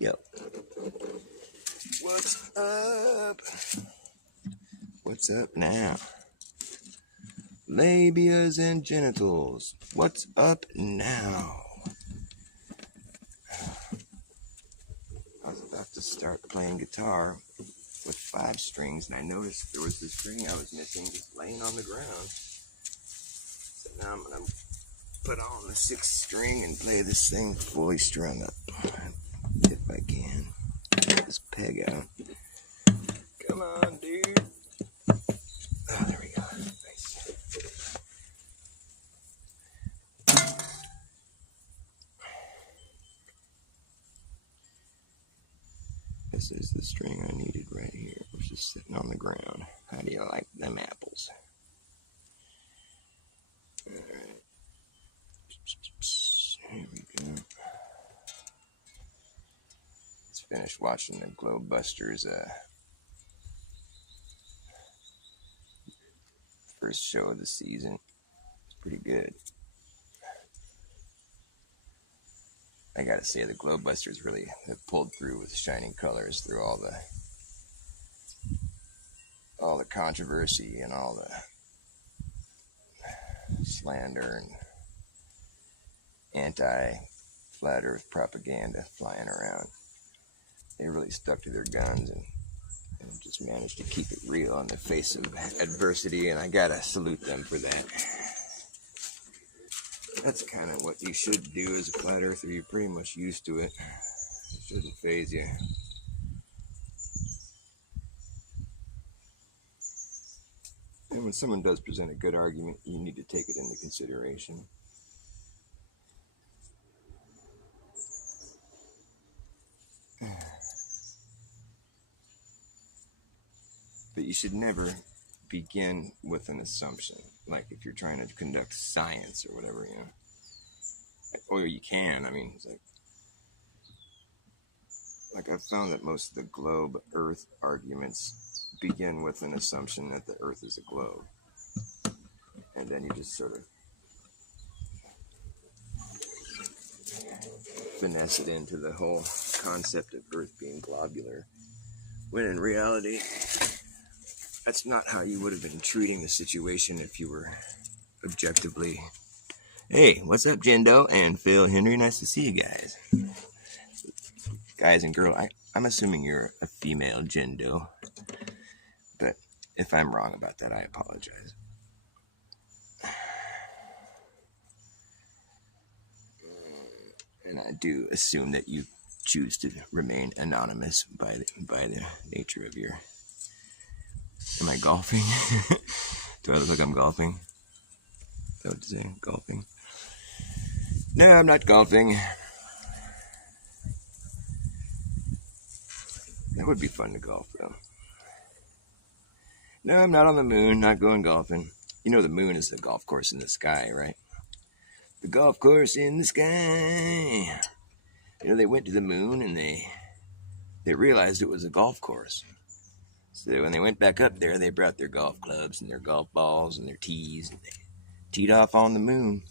Yo. What's up? What's up now? Labias and genitals. What's up now? I was about to start playing guitar with 5 strings, and I noticed there was this string I was missing just laying on the ground. So now I'm going to put on the 6th string and play this thing fully strung up. If I can. Get this peg out. Come on, dude. Oh, there we go. Nice. This is the string I needed right here. It was just sitting on the ground. How do you like them apples? Alright. Here we go. Let's finish watching the Globebusters first show of the season. It's pretty good. I gotta say, the Globebusters really have pulled through with shining colors through all the controversy and all the slander and anti-flat earth propaganda flying around. They really stuck to their guns and just managed to keep it real in the face of adversity, and I gotta salute them for that. That's kind of what you should do as a flat earther. You're pretty much used to it. It shouldn't faze you. And when someone does present a good argument, you need to take it into consideration. But you should never begin with an assumption. Like if you're trying to conduct science or whatever, you know. Or you can, I mean, it's like I've found that most of the globe Earth arguments begin with an assumption that the Earth is a globe. And then you just sort of finesse it into the whole concept of Earth being globular. When in reality, that's not how you would have been treating the situation if you were objectively. Hey, what's up, Jendo and Phil Henry? Nice to see you guys. Guys and girl, I'm assuming you're a female, Jendo. But if I'm wrong about that, I apologize. And I do assume that you choose to remain anonymous by the nature of your... Am I golfing? Do I look like I'm golfing? Is that what to say? Golfing? No, I'm not golfing. That would be fun to golf, though. No, I'm not on the moon, not going golfing. You know the moon is the golf course in the sky, right? The golf course in the sky. You know, they went to the moon and they realized it was a golf course. So when they went back up there, they brought their golf clubs and their golf balls and their tees, and they teed off on the moon.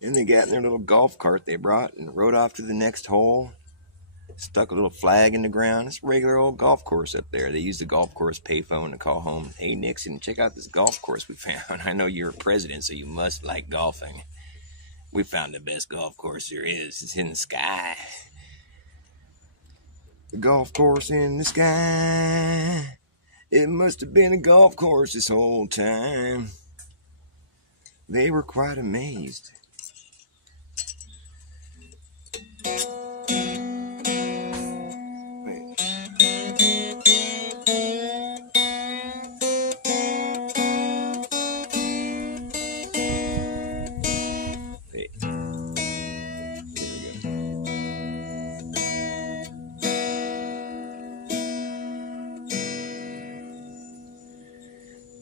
Then they got in their little golf cart they brought and rode off to the next hole. Stuck a little flag in the ground. It's a regular old golf course up there. They used the golf course payphone to call home. Hey, Nixon, check out this golf course we found. I know you're a president, so you must like golfing. We found the best golf course there is. It's in the sky. The golf course in the sky. It must have been a golf course this whole time. They were quite amazed.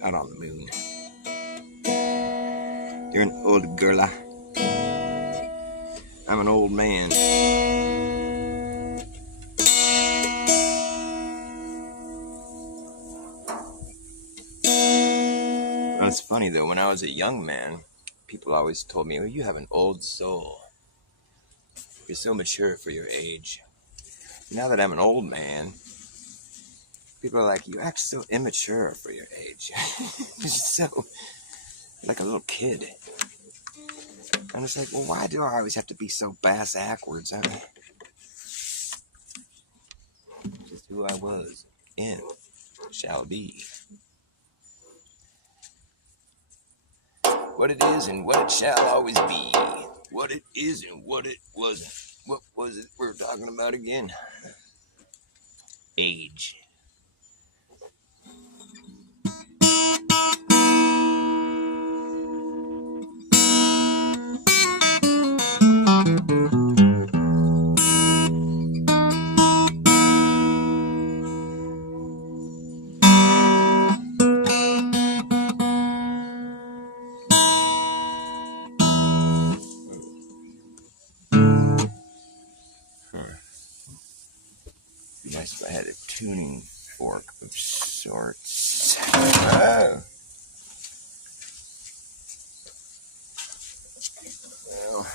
Out on the moon. You're an old girl. I'm an old man. Well, it's funny though, when I was a young man, people always told me, "Oh, you have an old soul. You're so mature for your age." Now that I'm an old man, people are like, you act so immature for your age. Just so, like a little kid. I'm just like, well, why do I always have to be so bass-ackwards? Just who I was, and shall be. What it is and what it shall always be. What it is and what it wasn't. What was it we're talking about again? Age. Be nice if I had a tuning fork of sorts. Oh. Well,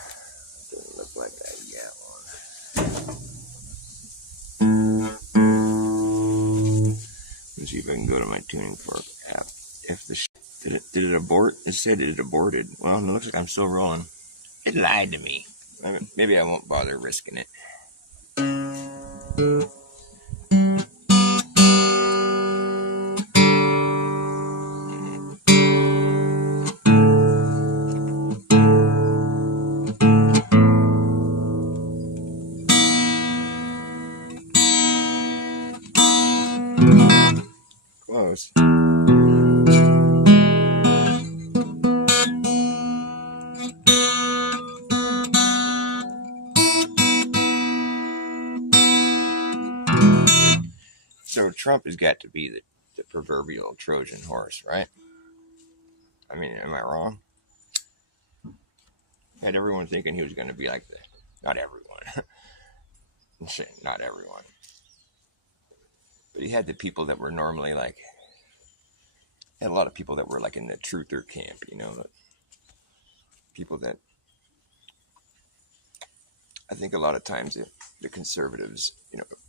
doesn't look like I got one. Let's see if I can go to my tuning fork app. If the did it abort? It said it aborted. Well, it looks like I'm still rolling. It lied to me. Maybe I won't bother risking it. Close. So Trump has got to be the proverbial Trojan horse, right? I mean, am I wrong? Had everyone thinking he was going to be like not everyone. I'm saying not everyone. But he had the people that were normally like, had a lot of people that were like in the truther camp, people that, I think a lot of times the conservatives,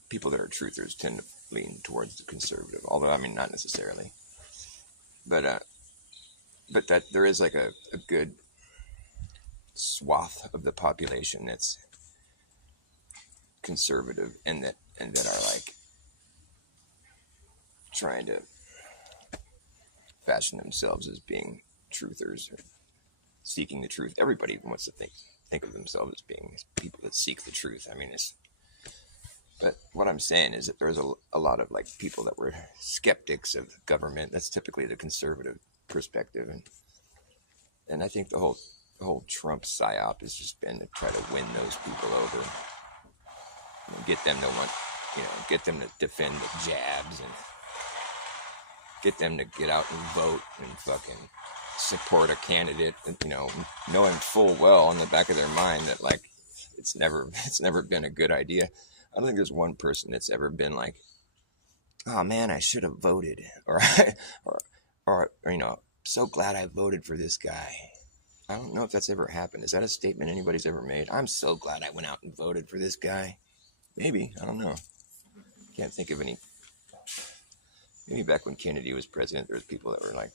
people that are truthers tend to lean towards the conservative, although, I mean, not necessarily. But that there is like a good swath of the population that's conservative and that are like trying to fashion themselves as being truthers or seeking the truth. Everybody wants to think of themselves as being people that seek the truth. I mean, but what I'm saying is that there's a lot of like people that were skeptics of government. That's typically the conservative perspective, and I think the whole Trump psyop has just been to try to win those people over, get them to get them to defend the jabs and get them to get out and vote and fucking support a candidate, knowing full well in the back of their mind that like it's never been a good idea. I don't think there's one person that's ever been like, oh man, I should have voted, or so glad I voted for this guy. I don't know if that's ever happened. Is that a statement anybody's ever made? I'm so glad I went out and voted for this guy. Maybe, I don't know. Can't think of any. Maybe back when Kennedy was president, there was people that were like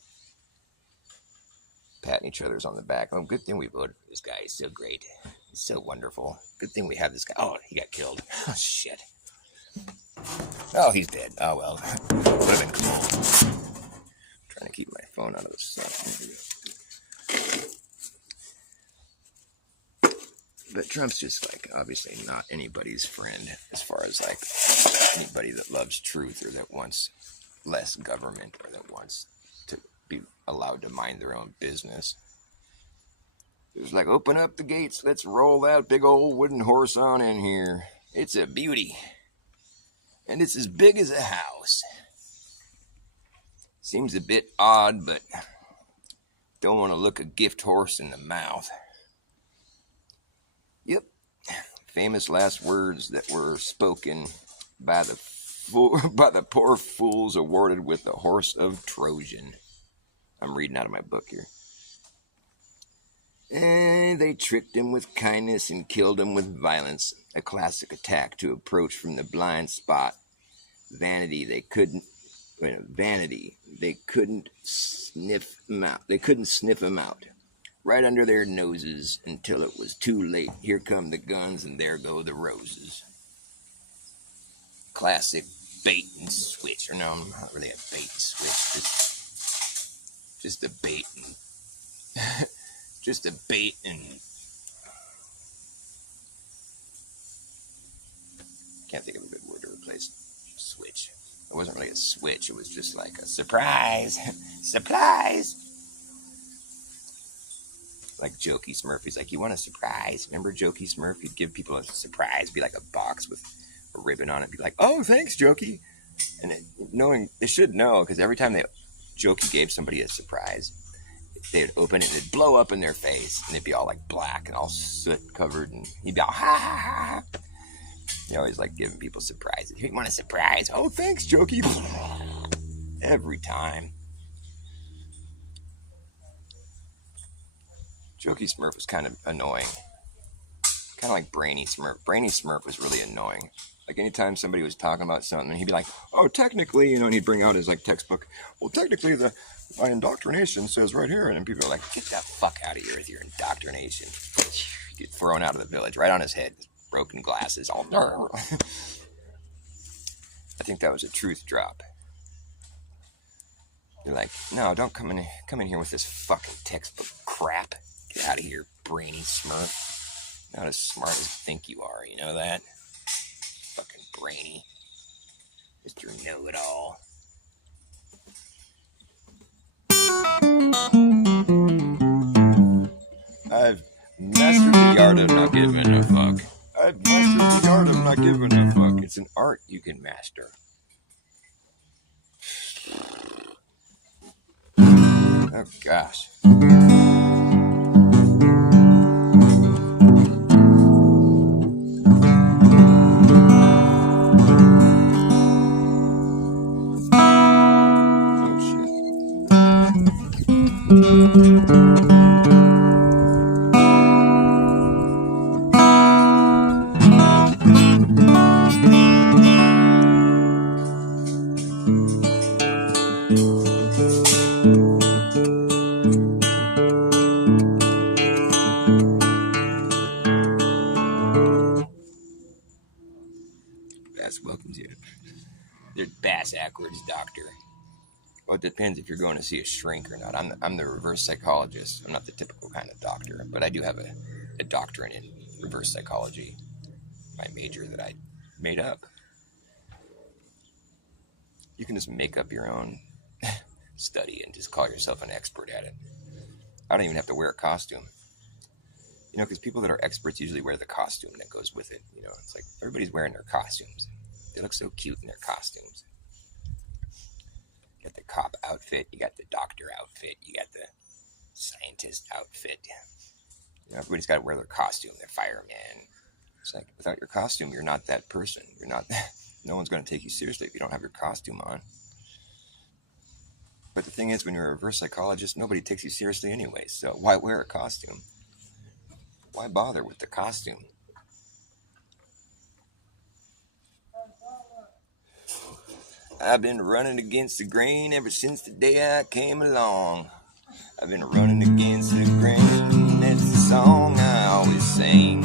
patting each other's on the back. Oh, good thing we voted for this guy. He's so great. He's so wonderful. Good thing we have this guy. Oh, he got killed. Oh, shit. Oh, he's dead. Oh, well. Would have been cool. I'm trying to keep my phone out of the sun. But Trump's just like obviously not anybody's friend as far as like anybody that loves truth or that wants less government or that wants to be allowed to mind their own business. It was like, open up the gates, let's roll that big old wooden horse on in here. It's a beauty. And it's as big as a house. Seems a bit odd, but don't want to look a gift horse in the mouth. Yep. Famous last words that were spoken by the poor fools awarded with the horse of Trojan. I'm reading out of my book here. And they tricked him with kindness and killed him with violence. A classic attack to approach from the blind spot. Vanity, they couldn't sniff him out. They couldn't sniff him out. Right under their noses until it was too late. Here come the guns and there go the roses. Classic bait and switch. Or no, not really a bait and switch. Just a bait and just a bait and can't think of a good word to replace switch. It wasn't really a switch. It was just like a surprise. Surprise! Like Jokey Smurf. He's like, you want a surprise? Remember Jokey Smurf? He'd give people a surprise. It'd be like a box with a ribbon on it. Be like, oh, thanks, Jokey. And they should know, because every time Jokey gave somebody a surprise, they'd open it and it'd blow up in their face. And they'd be all like black and all soot covered. And he'd be all, ha, ha, ha. He always like giving people surprises. You want a surprise? Oh, thanks, Jokey. Every time. Jokey Smurf was kind of annoying. Kind of like Brainy Smurf. Brainy Smurf was really annoying. Like anytime somebody was talking about something, he'd be like, oh, technically, and he'd bring out his like textbook. Well, technically, my indoctrination says right here. And then people are like, get the fuck out of here with your indoctrination. Get thrown out of the village, right on his head. Broken glasses, all. I think that was a truth drop. You're like, no, don't come in here with this fucking textbook crap. Get out of here, Brainy Smurf. Not as smart as you think you are, you know that? Fucking brainy. Mr. Know-It-All. I've mastered the art of not giving a fuck. I've mastered the art of not giving a fuck. It's an art you can master. Oh, gosh. Welcomes you. They're bass-ackwards doctor. Well, it depends if you're going to see a shrink or not. I'm the reverse psychologist. I'm not the typical kind of doctor, but I do have a doctorate in reverse psychology, my major that I made up. You can just make up your own study and just call yourself an expert at it. I don't even have to wear a costume. You know, because people that are experts usually wear the costume that goes with it. You know, it's like everybody's wearing their costumes. They look so cute in their costumes. You got the cop outfit, you got the doctor outfit, you got the scientist outfit. You know, everybody's got to wear their costume, their fireman. It's like, without your costume, you're not that person. You're not, no one's going to take you seriously if you don't have your costume on. But the thing is, when you're a reverse psychologist, nobody takes you seriously anyway, so why wear a costume? Why bother with the costume? I've been running against the grain ever since the day I came along. I've been running against the grain, that's the song I always sing.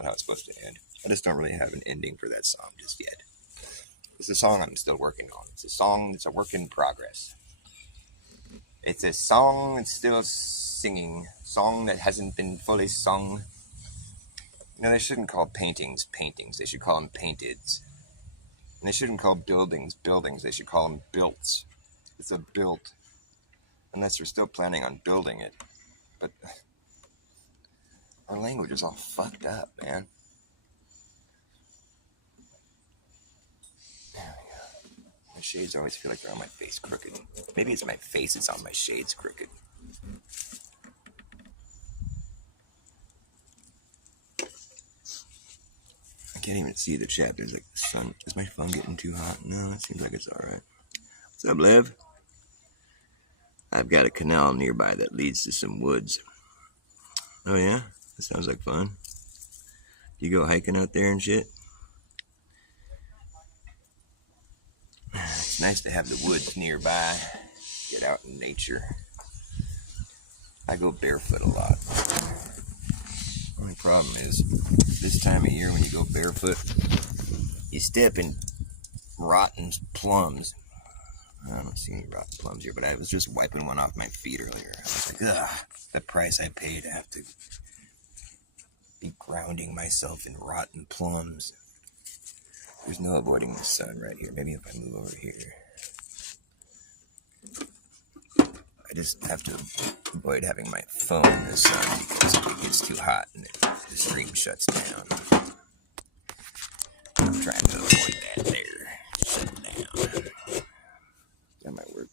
not how it's supposed to end. I just don't really have an ending for that song just yet. It's a song I'm still working on. It's a song that's a work in progress. It's a song that's still singing. Song that hasn't been fully sung. You know, they shouldn't call paintings paintings. They should call them painteds. And they shouldn't call buildings buildings. They should call them builts. It's a built. Unless we're still planning on building it. But our language is all fucked up, man. There we go. My shades always feel like they're on my face crooked. Maybe it's my face that's on my shades crooked. I can't even see the chat. There's like the sun. Is my phone getting too hot? No, it seems like it's alright. What's up, Lev? I've got a canal nearby that leads to some woods. Oh yeah? That sounds like fun. You go hiking out there and shit? It's nice to have the woods nearby. Get out in nature. I go barefoot a lot. Only problem is, this time of year when you go barefoot, you step in rotten plums. I don't see any rotten plums here, but I was just wiping one off my feet earlier. I was like, ugh, the price I paid to have to be grounding myself in rotten plums. There's no avoiding the sun right here. Maybe if I move over here. I just have to avoid having my phone in the sun because if it gets too hot and the stream shuts down. I'm trying to avoid that there. Shut down. That might work.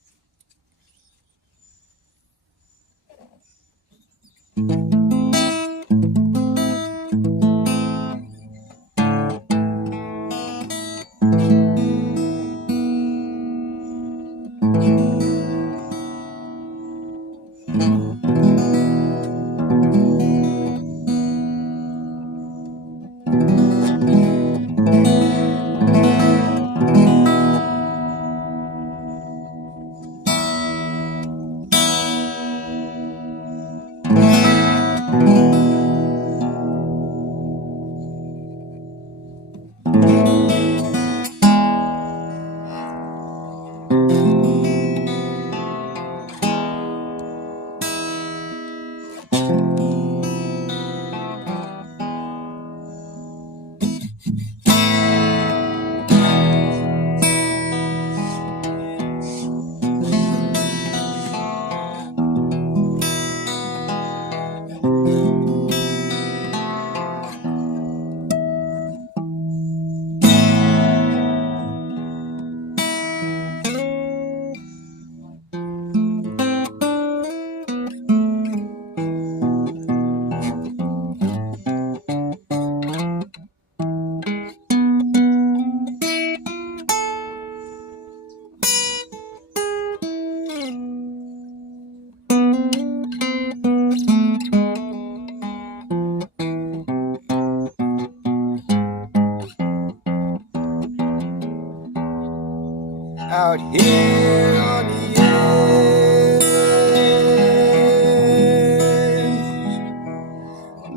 Out here on the edge,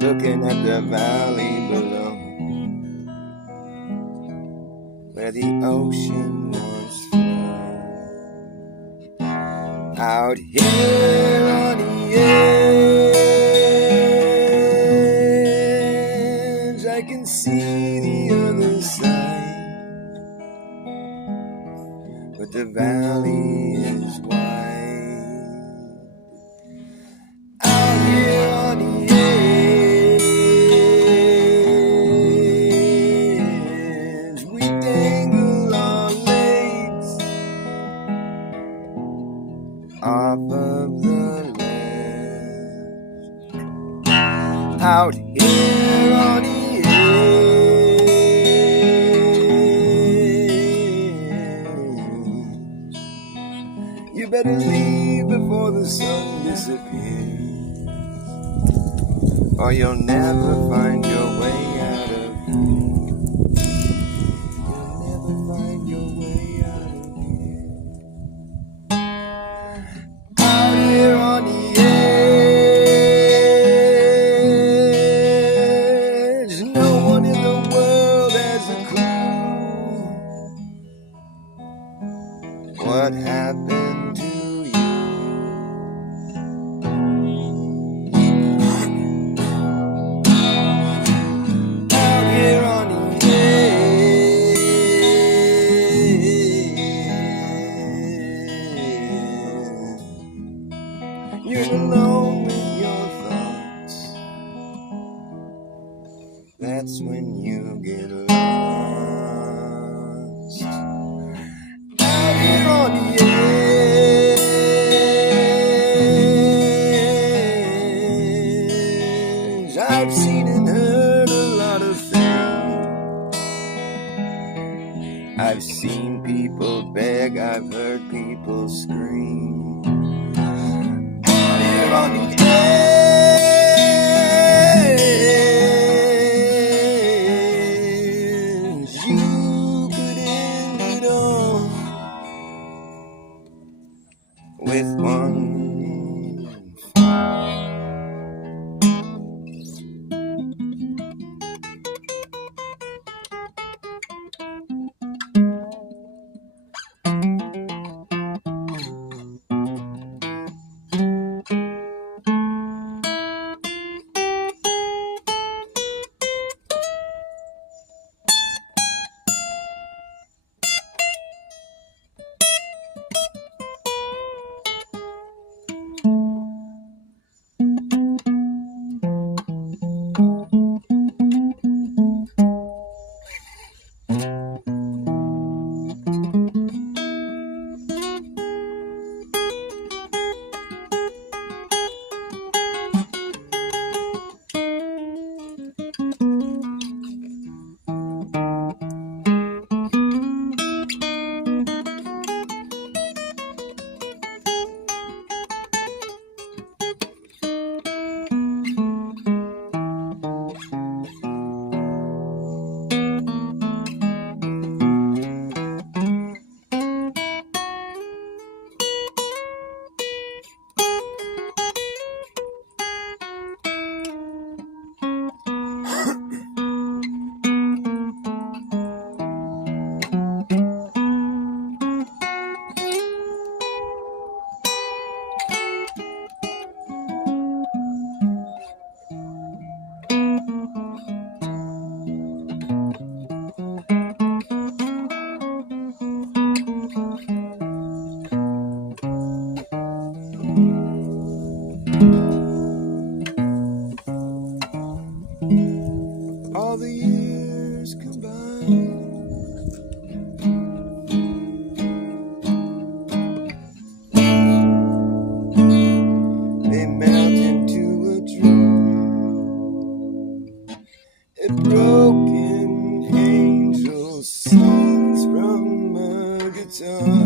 looking at the valley below, where the ocean once flowed. Out here on the edge, I can see the other side. But the valley is wide. Out here on the edge, we dangle our legs off of the ledge. Out here on the you better leave before the sun disappears, or you'll never find your way out of here. You'll never find your way out of here. Out here on the edge, no happened to you? Out here on the edge, you're alone with your thoughts. That's when you get lost. Out here on the edge, I've seen and heard a lot of things. I've seen people beg, I've heard people scream. Out here on the edge, you could end it all with one. All the years combined, they melt into a dream. A broken angel sings from a guitar.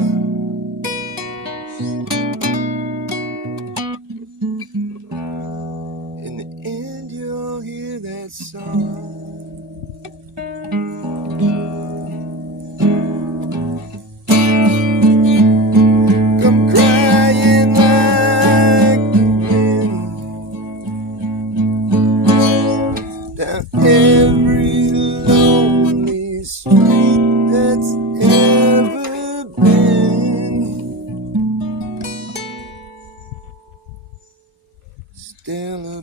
In the end, you'll hear that song. Come crying like the wind down every lonely street that's ever been. Still a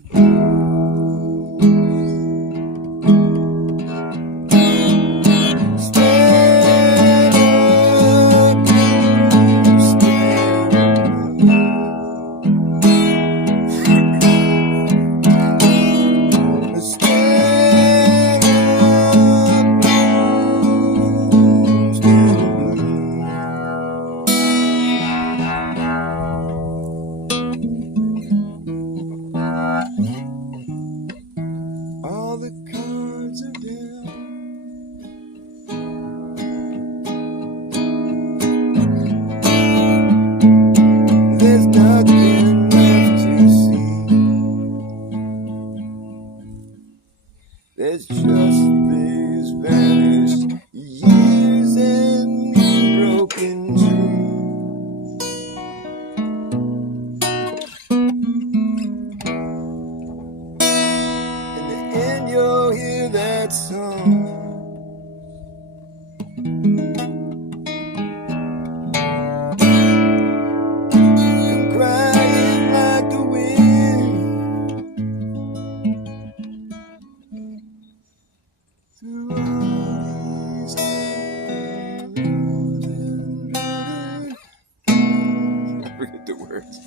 hurts.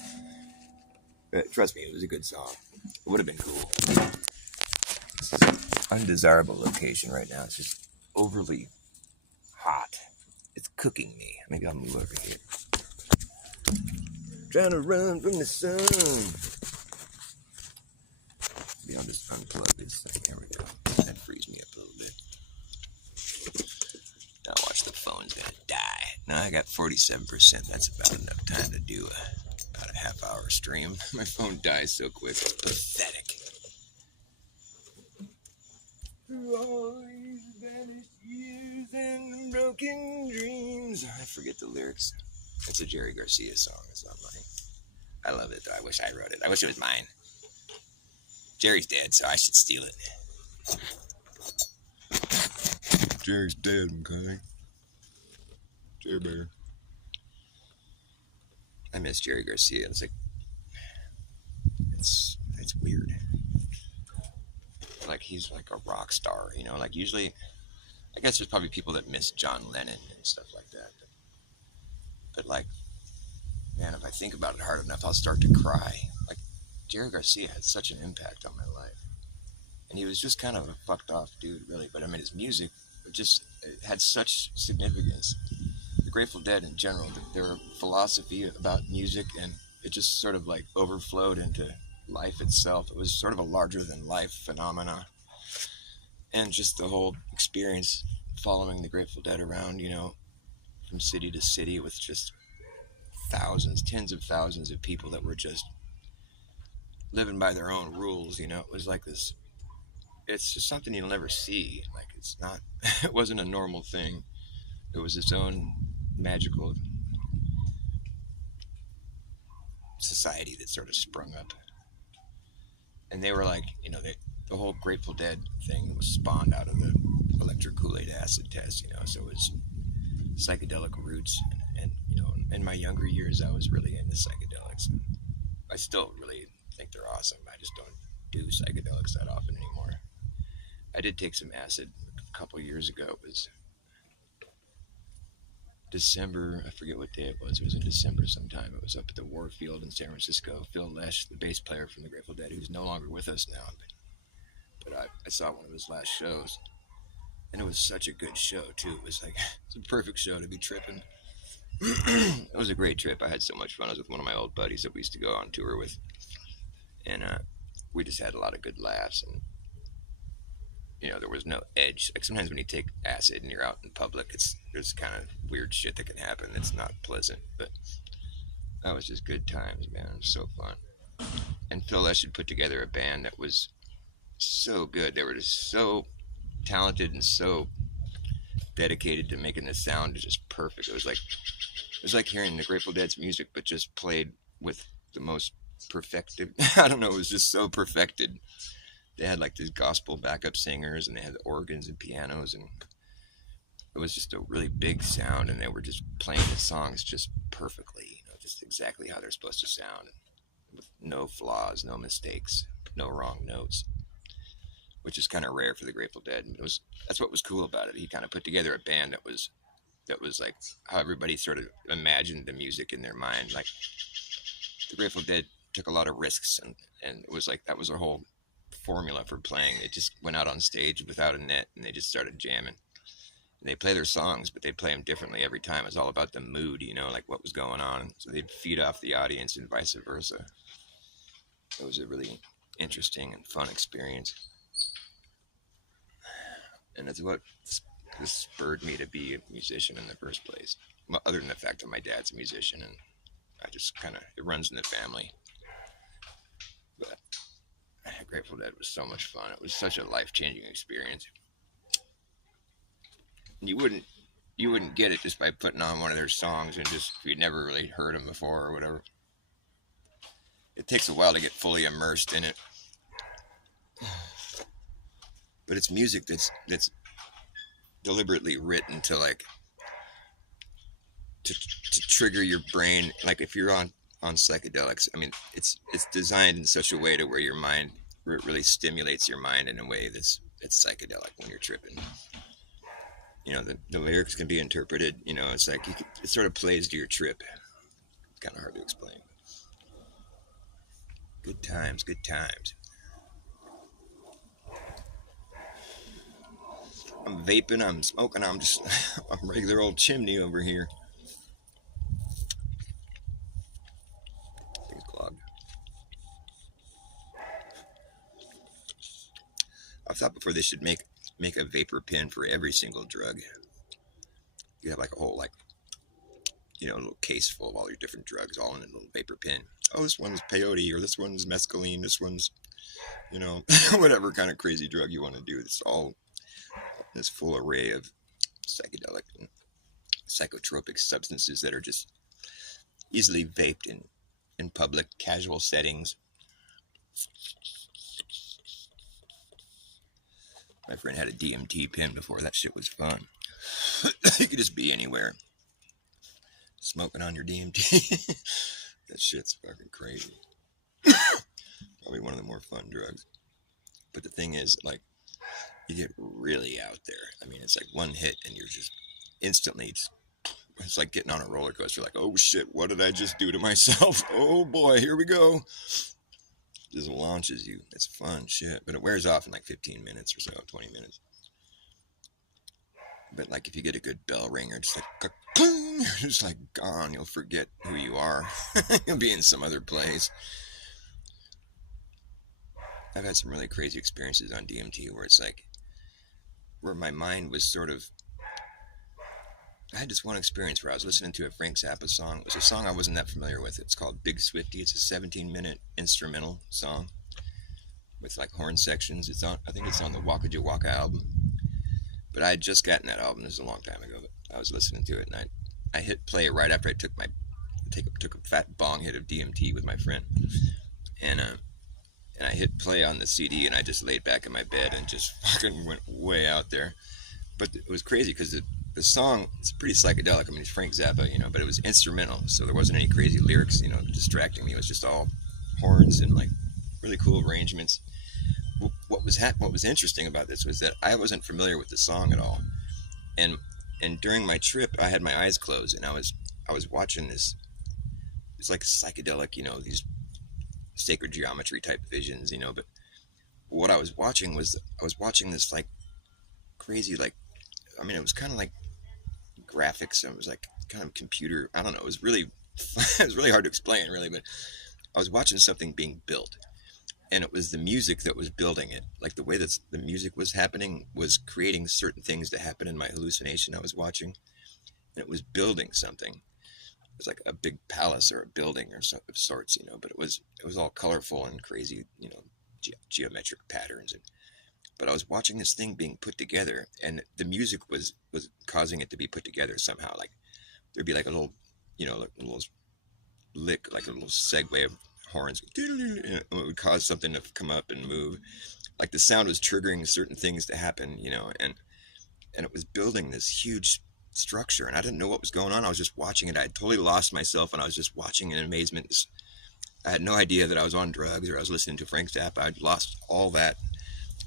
But trust me, it was a good song. It would have been cool. This is an undesirable location right now. It's just overly hot. It's cooking me. Maybe I'll move over here. Trying to run from the sun. Maybe I'll just unplug this thing. There we go. That frees me up a little bit. Now watch, the phone's gonna die. Now I got 47%. That's about enough time to do about a half-hour stream. My phone dies so quick. It's pathetic. Through all these vanished years and broken dreams. I forget the lyrics. It's a Jerry Garcia song. It's not mine. I love it, though. I wish I wrote it. I wish it was mine. Jerry's dead, so I should steal it. Jerry's dead, okay? Jerry Bear. I miss Jerry Garcia. It's like, it's weird. Like, he's like a rock star, you know? Like, usually, I guess there's probably people that miss John Lennon and stuff like that. But like, man, if I think about it hard enough, I'll start to cry. Like, Jerry Garcia had such an impact on my life. And he was just kind of a fucked off dude, really. But I mean, his music just had such significance. The Grateful Dead in general, their philosophy about music, and it just sort of like overflowed into life itself. It was sort of a larger than life phenomena. And just the whole experience following the Grateful Dead around, you know, from city to city with just thousands, tens of thousands of people that were just living by their own rules, you know. It was like this, it's just something you'll never see. Like, it's not, it wasn't a normal thing. It was its own magical society that sort of sprung up. And they were like, you know, the whole Grateful Dead thing was spawned out of the electric Kool-Aid acid test, you know, so it was psychedelic roots. And you know, in my younger years, I was really into psychedelics. I still really think they're awesome. I just don't do psychedelics that often anymore. I did take some acid a couple years ago. It was December, I forget what day it was. It was in December sometime. It was up at the Warfield in San Francisco. Phil Lesh, the bass player from the Grateful Dead, who's no longer with us now, but I saw one of his last shows, and it was such a good show too. It was like, it's a perfect show to be tripping. It was a great trip. I had so much fun. I was with one of my old buddies that we used to go on tour with, and we just had a lot of good laughs. And you know, there was no edge. Like, sometimes when you take acid and you're out in public, there's kind of weird shit that can happen that's not pleasant. But that was just good times, man. It was so fun. And Phil Lesh had put together a band that was so good. They were just so talented and so dedicated to making the sound just perfect. It was like hearing the Grateful Dead's music, but just played with the most perfected. I don't know. It was just so perfected. They had like these gospel backup singers, and they had the organs and pianos, and it was just a really big sound. And they were just playing the songs just perfectly, you know, just exactly how they're supposed to sound, with no flaws, no mistakes, no wrong notes, which is kind of rare for the Grateful Dead. And that's what was cool about it. He kind of put together a band that was like how everybody sort of imagined the music in their mind. Like, the Grateful Dead took a lot of risks, and it was like that was their whole formula for playing. They just went out on stage without a net, and they just started jamming. And they play their songs, but they play them differently every time. It's all about the mood, you know, like what was going on. So they'd feed off the audience and vice versa. It was a really interesting and fun experience. And it's what spurred me to be a musician in the first place. Well, other than the fact that my dad's a musician, and I just kind of, it runs in the family. But Grateful Dead was so much fun. It was such a life-changing experience. And you wouldn't get it just by putting on one of their songs and just, if you'd never really heard them before or whatever. It takes a while to get fully immersed in it. But it's music that's deliberately written to like to trigger your brain. Like, if you're on psychedelics, I mean, it's designed in such a way to where your mind really stimulates your mind in a way that's psychedelic when you're tripping. You know, the lyrics can be interpreted. You know, it's like it sort of plays to your trip. It's kind of hard to explain. Good times, good times. I'm vaping, I'm smoking, I'm just a regular old chimney over here. Thing's clogged. I've thought before they should make a vapor pen for every single drug. You have like a whole a little case full of all your different drugs, all in a little vapor pen. Oh, this one's peyote, or this one's mescaline, this one's, whatever kind of crazy drug you want to do. It's all this full array of psychedelic and psychotropic substances that are just easily vaped in public, casual settings. My friend had a DMT pen before. That shit was fun. You could just be anywhere, smoking on your DMT. That shit's fucking crazy. Probably one of the more fun drugs. But the thing is, like, you get really out there. I mean, it's like one hit and you're just instantly, it's like getting on a roller coaster. Like, oh shit, what did I just do to myself? Oh boy, here we go. Just launches you. It's fun shit. But it wears off in like 15 minutes or so, 20 minutes. But like if you get a good bell ringer, just like, just like gone, you'll forget who you are. You'll be in some other place. I've had some really crazy experiences on DMT where it's like, where my mind was sort of, I had this one experience where I was listening to a Frank Zappa song. It was a song I wasn't that familiar with. It's called Big Swifty. It's a 17-minute instrumental song with like horn sections. I think it's on the Waka Waka album. But I had just gotten that album. This is a long time ago. But I was listening to it, and I hit play right after I took a fat bong hit of DMT with my friend, and I hit play on the CD, and I just laid back in my bed and just fucking went way out there. But it was crazy because the song, it's pretty psychedelic. I mean, it's Frank Zappa, but it was instrumental, so there wasn't any crazy lyrics, distracting me. It was just all horns and like really cool arrangements. What was interesting about this was that I wasn't familiar with the song at all, and during my trip, I had my eyes closed, and I was watching this. It's like psychedelic, these sacred geometry type visions, but what I was watching was this like crazy, like, I mean, it was kind of like graphics, and it was like kind of computer, I don't know, it was really it was really hard to explain, really, but I was watching something being built, and it was the music that was building it. Like the way that the music was happening was creating certain things to happen in my hallucination I was watching, and it was building something. It was like a big palace or a building or so, of sorts, but it was all colorful and crazy, geometric patterns. But I was watching this thing being put together, and the music was causing it to be put together somehow. Like there'd be like a little, like a little lick, like a little segue of horns, and it would cause something to come up and move. Like the sound was triggering certain things to happen, and it was building this huge structure, and I didn't know what was going on. I was just watching it. I had totally lost myself, and I was just watching in amazement. I had no idea that I was on drugs or I was listening to Frank Zappa. I'd lost all that.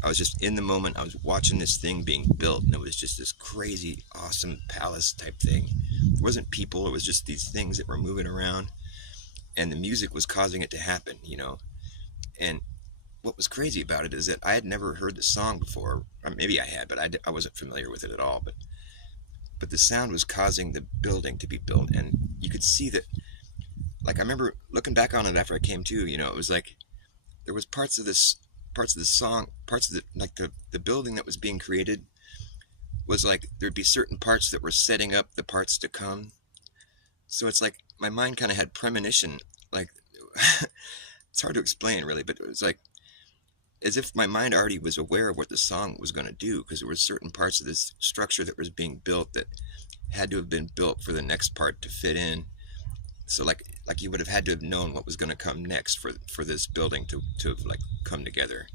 I was just in the moment. I was watching this thing being built, and it was just this crazy, awesome palace type thing. It wasn't people. It was just these things that were moving around, and the music was causing it to happen, And what was crazy about it is that I had never heard the song before. Or maybe I had, but I wasn't familiar with it at all. But the sound was causing the building to be built, and you could see that. Like I remember looking back on it after I came to, it was like there was parts of the song, parts of the building that was being created was like there'd be certain parts that were setting up the parts to come. So it's like my mind kind of had premonition, like it's hard to explain really, but it was like as if my mind already was aware of what the song was going to do, because there were certain parts of this structure that was being built that had to have been built for the next part to fit in. So like you would have had to have known what was going to come next for this building to like come together.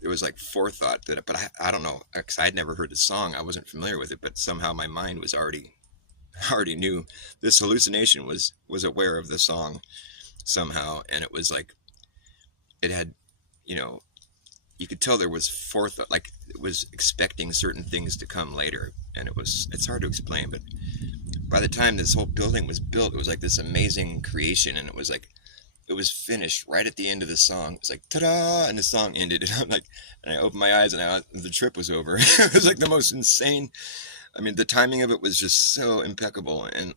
There was like forethought but I don't know, because I had never heard the song. I wasn't familiar with it, but somehow my mind was already knew this hallucination was aware of the song somehow, and it was like it had, you could tell there was forethought, like it was expecting certain things to come later, and it's hard to explain, but by the time this whole building was built, it was like this amazing creation, and it was like it was finished right at the end of the song. It's like ta-da, and the song ended, and I'm like, and I opened my eyes, and the trip was over. It was like the most insane. I mean, the timing of it was just so impeccable, and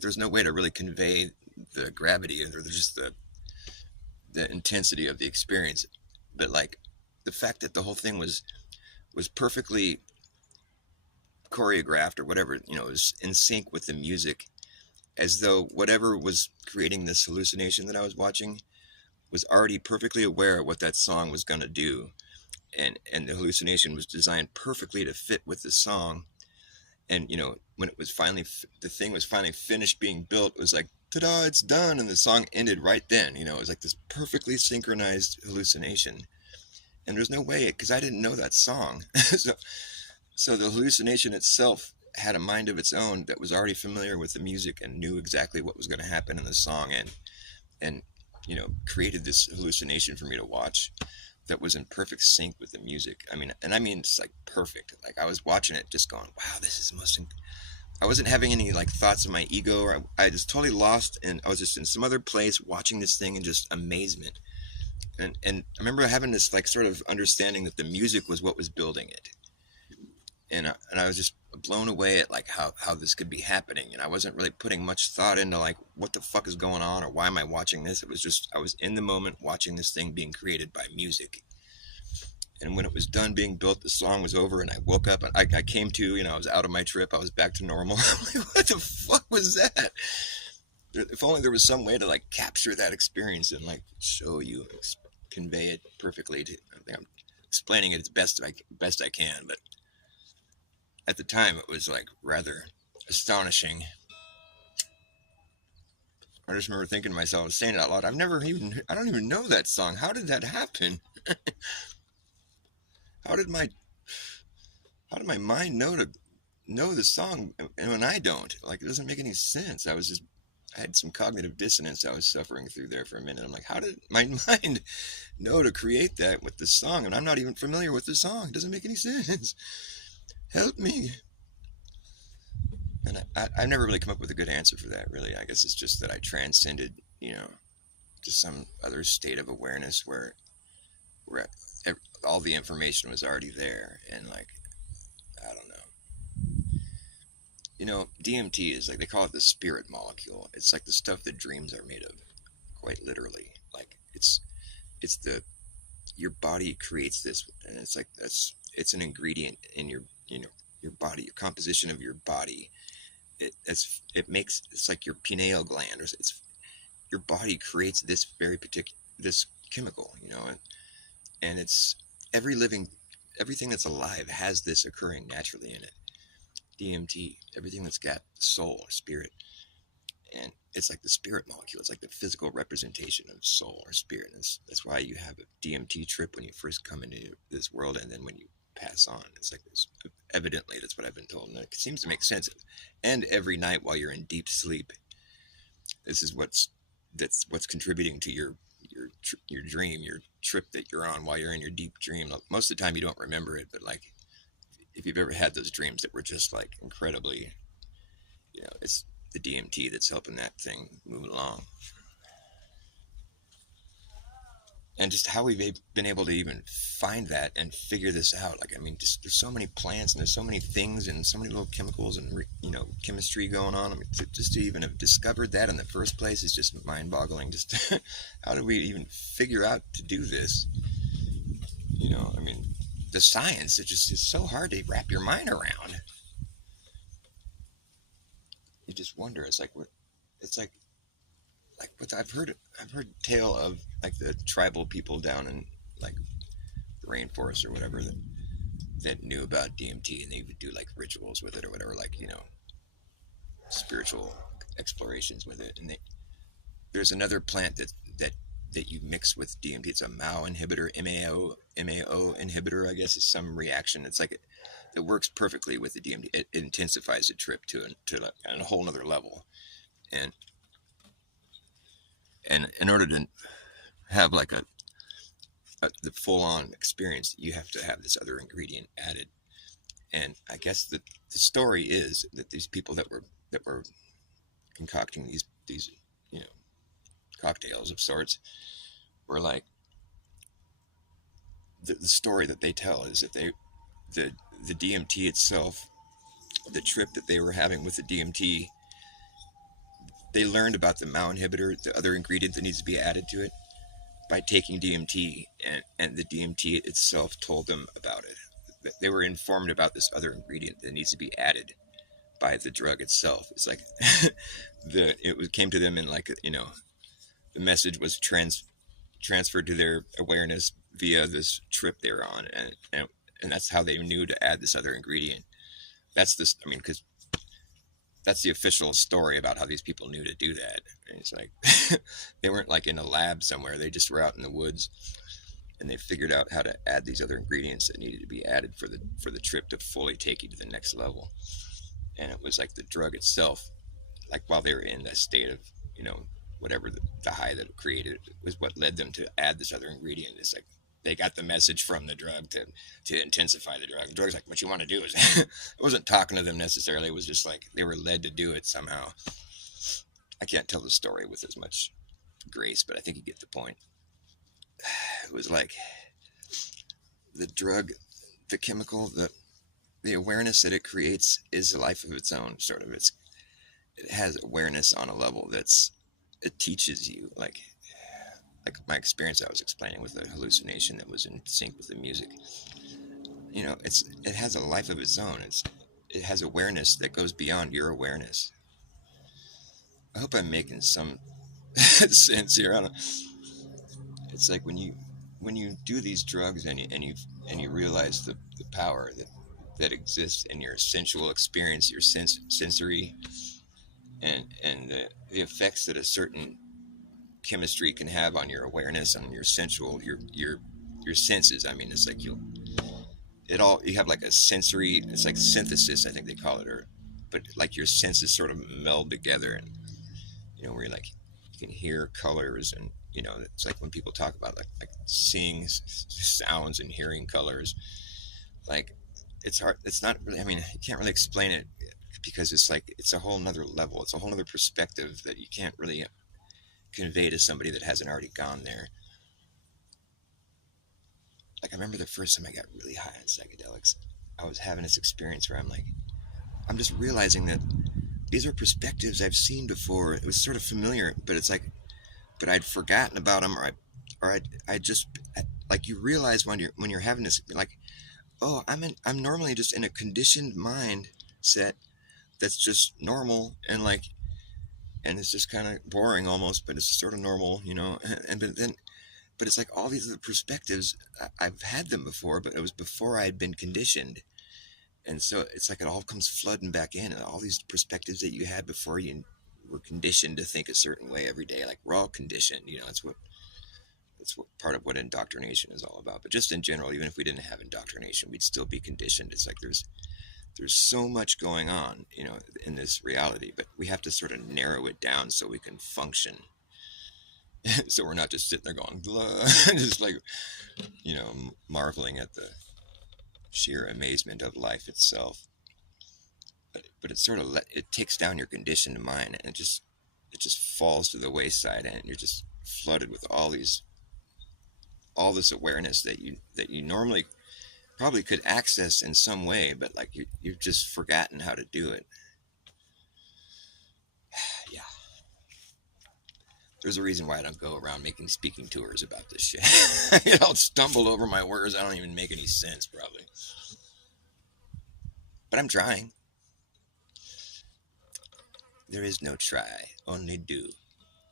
there's no way to really convey the gravity or just the intensity of the experience. But like the fact that the whole thing was perfectly choreographed or whatever, you know, was in sync with the music, as though whatever was creating this hallucination that I was watching was already perfectly aware of what that song was going to do, and the hallucination was designed perfectly to fit with the song. And you know, when it was finally the thing was finally finished being built, it was like ta-da, it's done, and the song ended right then. You know, it was like this perfectly synchronized hallucination, and there's no way, because I didn't know that song. So the hallucination itself had a mind of its own that was already familiar with the music and knew exactly what was going to happen in the song, and you know, created this hallucination for me to watch that was in perfect sync with the music. I mean, and I mean, it's like perfect. Like I was watching it just going, wow, this is the most I wasn't having any like thoughts of my ego, or I just totally lost, and I was just in some other place watching this thing in just amazement. And I remember having this like sort of understanding that the music was what was building it, and I was just blown away at like how this could be happening, and I wasn't really putting much thought into like what the fuck is going on or why am I watching this. It was just I was in the moment watching this thing being created by music. And when it was done being built, the song was over, and I woke up and I came to, you know, I was out of my trip, I was back to normal. I'm like, what the fuck was that? If only there was some way to like capture that experience and like show you, convey it perfectly. I think I'm explaining it as best I can, but at the time it was like rather astonishing. I just remember thinking to myself, I was saying it out loud, I don't even know that song. How did that happen? How did my, how did my mind know the song and when I don't? Like, it doesn't make any sense. I had some cognitive dissonance I was suffering through there for a minute. I'm like, how did my mind know to create that with the song? And I'm not even familiar with the song. It doesn't make any sense. Help me. And I've never really come up with a good answer for that, really. I guess it's just that I transcended, you know, to some other state of awareness where all the information was already there. And, like, I don't know. You know, DMT is like, they call it the spirit molecule. It's like the stuff that dreams are made of, quite literally. Like, it's your body creates this, and it's like, it's an ingredient in you know, your body, your composition of your body. It makes, it's like your pineal gland, or it's your body creates this very particular, this chemical, you know, and it's every living, everything that's alive has this occurring naturally in it. DMT, everything that's got soul or spirit, and it's like the spirit molecule. It's like the physical representation of soul or spirit. And that's why you have a DMT trip when you first come into this world, and then when you pass on. It's like this. Evidently, that's what I've been told, and it seems to make sense. And every night while you're in deep sleep, this is what's contributing to your dream, your trip that you're on while you're in your deep dream. Most of the time, you don't remember it, but like if you've ever had those dreams that were just like incredibly, you know, it's the DMT that's helping that thing move along. And just how we've been able to even find that and figure this out. Like, I mean, just there's so many plants and there's so many things and so many little chemicals and, you know, chemistry going on. I mean, just to even have discovered that in the first place is just mind-boggling. Just how did we even figure out to do this? You know, I mean, the science, it's so hard to wrap your mind around. You just wonder. It's like it's like what I've heard tale of like the tribal people down in like the rainforest or whatever that knew about DMT, and they would do like rituals with it or whatever, like, you know, spiritual explorations with it. And there's another plant that you mix with DMT. It's a MAO inhibitor, MAO inhibitor, I guess, is some reaction. It's like it works perfectly with the DMT. It intensifies the trip to like a whole nother level. And in order to have like the full on experience, you have to have this other ingredient added. And I guess the story is that these people that were concocting these, you know, cocktails tales of sorts, where like the story that they tell is that the the DMT itself, the trip that they were having with the DMT, they learned about the MAO inhibitor, the other ingredient that needs to be added to it, by taking DMT, and the DMT itself told them about it. They were informed about this other ingredient that needs to be added by the drug itself. It's like came to them in like, the message was transferred to their awareness via this trip they were on, and that's how they knew to add this other ingredient. That's this. I mean, because that's the official story about how these people knew to do that. And it's like they weren't like in a lab somewhere. They just were out in the woods, and they figured out how to add these other ingredients that needed to be added for the trip to fully take you to the next level. And it was like the drug itself, like while they were in that state of, whatever the high that it created, was what led them to add this other ingredient. It's like they got the message from the drug to intensify the drug. The drug's like, what you want to do is, it wasn't talking to them necessarily. It was just like they were led to do it somehow. I can't tell the story with as much grace, but I think you get the point. It was like the drug, the chemical, the awareness that it creates is a life of its own, sort of. It has awareness on a level it teaches you, like my experience I was explaining with the hallucination that was in sync with the music. It has a life of its own. It has awareness that goes beyond your awareness. I hope I'm making some sense here. I don't. It's like when you do these drugs and you realize the power that exists in your sensual experience, your sensory, and the effects that a certain chemistry can have on your awareness, on your sensual, your senses. I mean, it's like you have like a sensory. It's like synthesis, I think they call it, but like your senses sort of meld together, and where you're like you can hear colors, and it's like when people talk about like seeing sounds and hearing colors. Like it's hard. It's not really. I mean, you can't really explain it because it's like it's a whole nother level. It's a whole nother perspective that you can't really convey to somebody that hasn't already gone there. Like I remember the first time I got really high on psychedelics, I was having this experience where I'm just realizing that these are perspectives I've seen before. It was sort of familiar, but it's like, but I'd forgotten about them, or I just like you realize when you're having this, like, oh, I'm normally just in a conditioned mind set that's just normal, and it's just kind of boring almost, but it's sort of normal, but it's like all these other perspectives, I've had them before, but it was before I had been conditioned. And so it's like it all comes flooding back in, and all these perspectives that you had before you were conditioned to think a certain way every day. Like we're all conditioned, that's what part of what indoctrination is all about. But just in general, even if we didn't have indoctrination, we'd still be conditioned. It's like there's so much going on, in this reality, but we have to sort of narrow it down so we can function. So we're not just sitting there going, blah, just like, marveling at the sheer amazement of life itself. But it sort of it takes down your conditioned mind, and it just falls to the wayside, and you're just flooded with all this awareness that you normally probably could access in some way, but like you've just forgotten how to do it. Yeah. There's a reason why I don't go around making speaking tours about this shit. I'll stumble over my words. I don't even make any sense, probably. But I'm trying. There is no try, only do.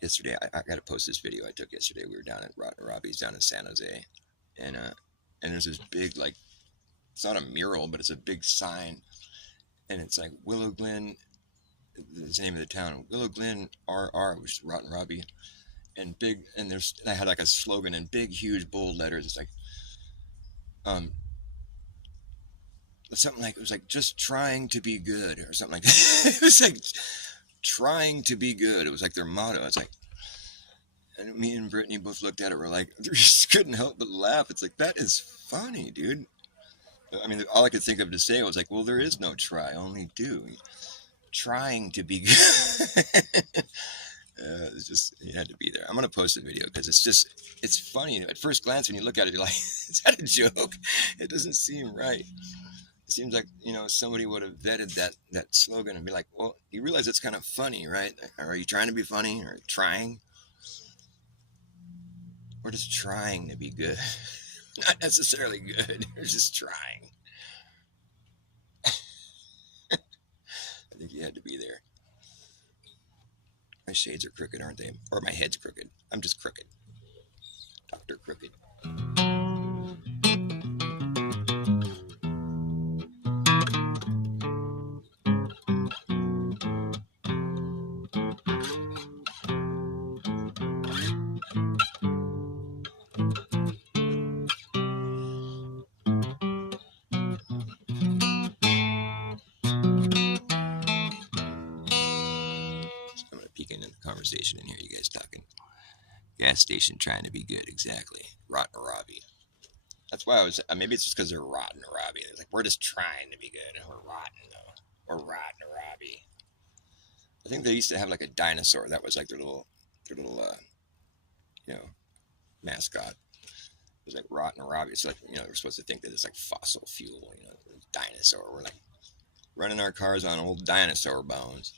Yesterday, I got to post this video I took yesterday. We were down at Robbie's down in San Jose. And there's this big, like, it's not a mural, but it's a big sign. And it's like Willow Glen, the name of the town, Willow Glen RR, which is Rotten Robbie. And I had like a slogan in big, huge, bold letters. It's like, something like, it was like just trying to be good or something like that. It was like trying to be good. It was like their motto. It's like, and me and Brittany both looked at it. We're like, we just couldn't help but laugh. It's like, that is funny, dude. I mean, all I could think of to say was like, well, there is no try, only do. Trying to be good. It's just, you had to be there. I'm gonna post a video because it's funny. At first glance, when you look at it, you're like, is that a joke? It doesn't seem right. It seems like, somebody would have vetted that slogan and be like, well, you realize it's kind of funny, right? Are you trying to be funny, or trying, or just trying to be good? Not necessarily good. You're just trying. I think you had to be there. My shades are crooked, aren't they? Or my head's crooked. I'm just crooked. Dr. Crooked. I'm gonna peek into the conversation and hear you guys talking. Gas station trying to be good, exactly. Rotten Robbie. That's why I was. Maybe it's just because they're Rotten Robbie. They're like, we're just trying to be good. We're rotten though. We're Rotten Robbie. I think they used to have like a dinosaur that was like their little, you know, mascot. It was like Rotten Robbie. It's like, we're supposed to think that it's like fossil fuel. Dinosaur. We're like running our cars on old dinosaur bones.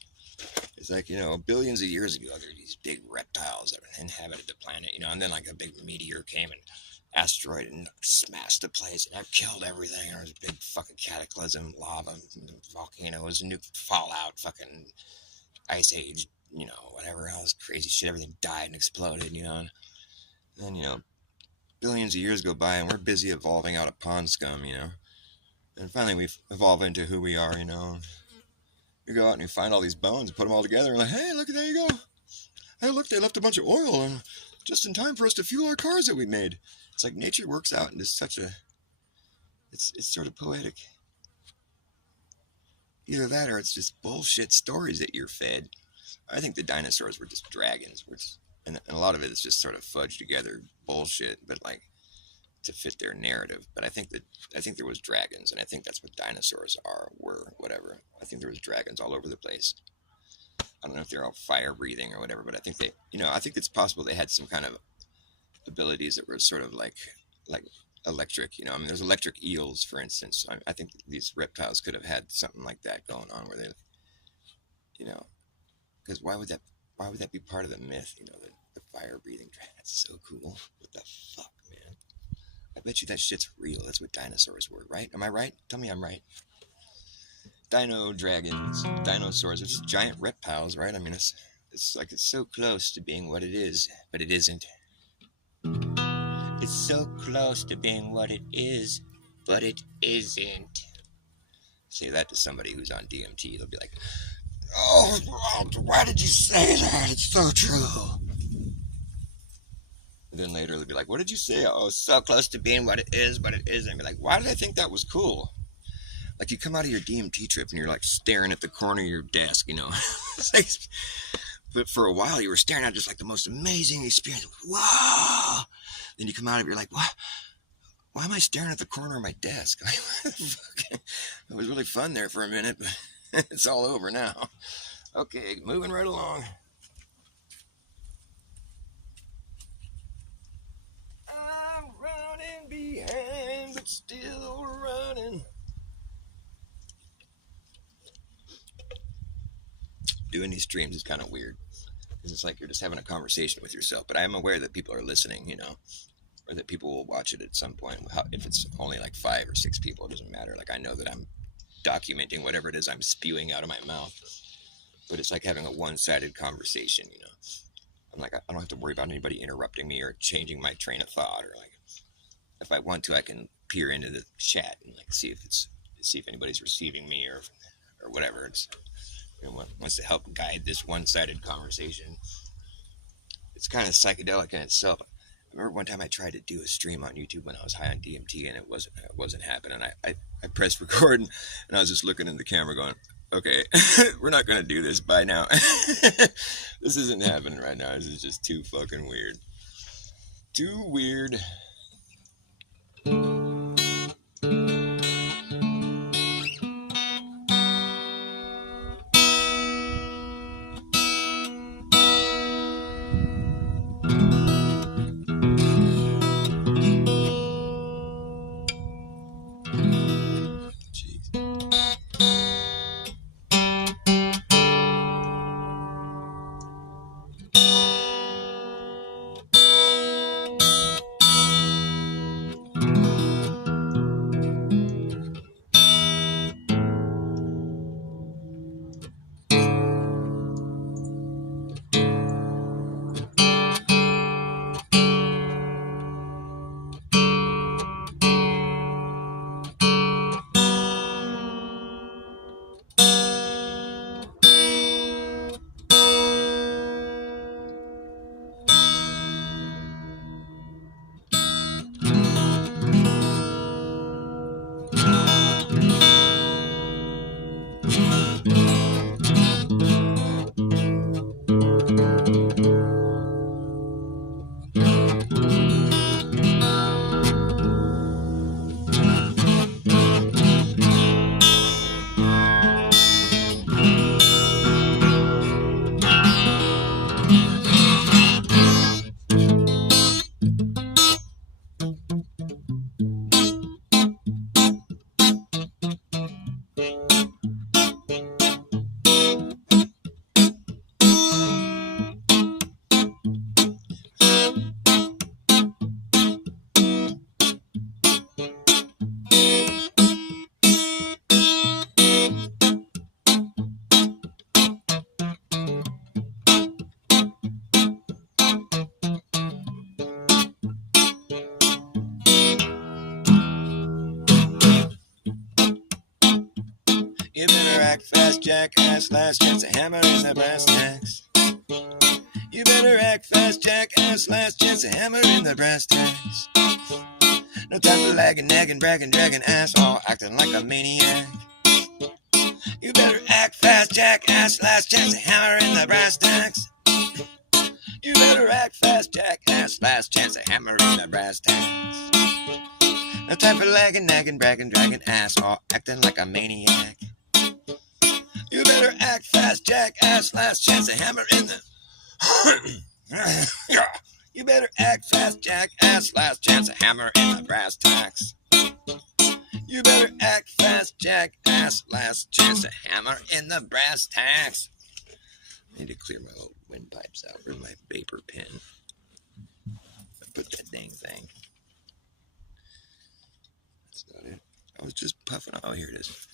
It's like, billions of years ago, there were these big reptiles that inhabited the planet, and then like a big meteor came and asteroid and smashed the place and that killed everything. There was a big fucking cataclysm, lava, volcanoes, nuke fallout, fucking ice age, whatever else crazy shit. Everything died and exploded, and then, billions of years go by and we're busy evolving out of pond scum, and finally we evolve into who we are, You go out and you find all these bones and put them all together and like, hey, look, there you go. Hey, look, they left a bunch of oil just in time for us to fuel our cars that we made. It's like nature works out into such a, it's sort of poetic. Either that or it's just bullshit stories that you're fed. I think the dinosaurs were just dragons, and a lot of it is just sort of fudged together bullshit, but like to fit their narrative. But I think there was dragons, and I think that's what dinosaurs were, whatever. I think there was dragons all over the place. I don't know if they're all fire breathing or whatever, but I think I think it's possible they had some kind of abilities that were sort of like electric. There's electric eels, for instance. I think these reptiles could have had something like that going on, where they, because why would that be part of the myth? The fire breathing dragon. That's so cool. What the fuck, man? I bet you that shit's real. That's what dinosaurs were, right? Am I right? Tell me I'm right. Dino dragons, dinosaurs are just giant reptiles, right? It's like it's so close to being what it is, but it isn't. It's so close to being what it is, but it isn't. Say that to somebody who's on DMT, they'll be like, oh, why did you say that? It's so true. And then later they'll be like, what did you say? Oh, it's so close to being what it is, but it isn't. And be like, why did I think that was cool? Like you come out of your DMT trip and you're like staring at the corner of your desk, It's like, but for a while you were staring at just like the most amazing experience. Wow! Then you come out of it, you're like, what? Why am I staring at the corner of my desk? It was really fun there for a minute, but it's all over now. Okay, moving right along. I'm running behind, but still running. Doing these streams is kind of weird because it's like you're just having a conversation with yourself, but I am aware that people are listening, or that people will watch it at some point. If it's only like 5 or 6 people, it doesn't matter. Like I know that I'm documenting whatever it is I'm spewing out of my mouth, but it's like having a one-sided conversation, I'm like, I don't have to worry about anybody interrupting me or changing my train of thought, or like if I want to, I can peer into the chat and like see if anybody's receiving me or whatever. It's wants to help guide this one-sided conversation. It's kind of psychedelic in itself. I remember one time I tried to do a stream on YouTube when I was high on DMT, and it wasn't happening. I pressed record, and I was just looking in the camera going, okay, we're not going to do this by now. This isn't happening right now. This is just too fucking weird. Too weird. act fast, jackass. Last chance to hammer in the brass tacks. You better act fast, jackass. Last chance to hammer in the brass tacks. No time for lagging, nagging, bragging, dragging ass, all acting like a maniac. You better act fast, jackass. Last chance to hammer in the brass tacks. You better act fast, jackass. Last chance to hammer in the brass tacks. No time for lagging, nagging, bragging, dragging ass, all acting like a maniac. You better act fast, jackass. Last chance to hammer in the... You better act fast, jackass. Last chance to hammer in the brass tacks. You better act fast, jackass. Last chance to hammer in the brass tacks. I need to clear my old windpipes out with my vapor pen. Put that dang thing. That's not it. I was just puffing. Oh, here it is.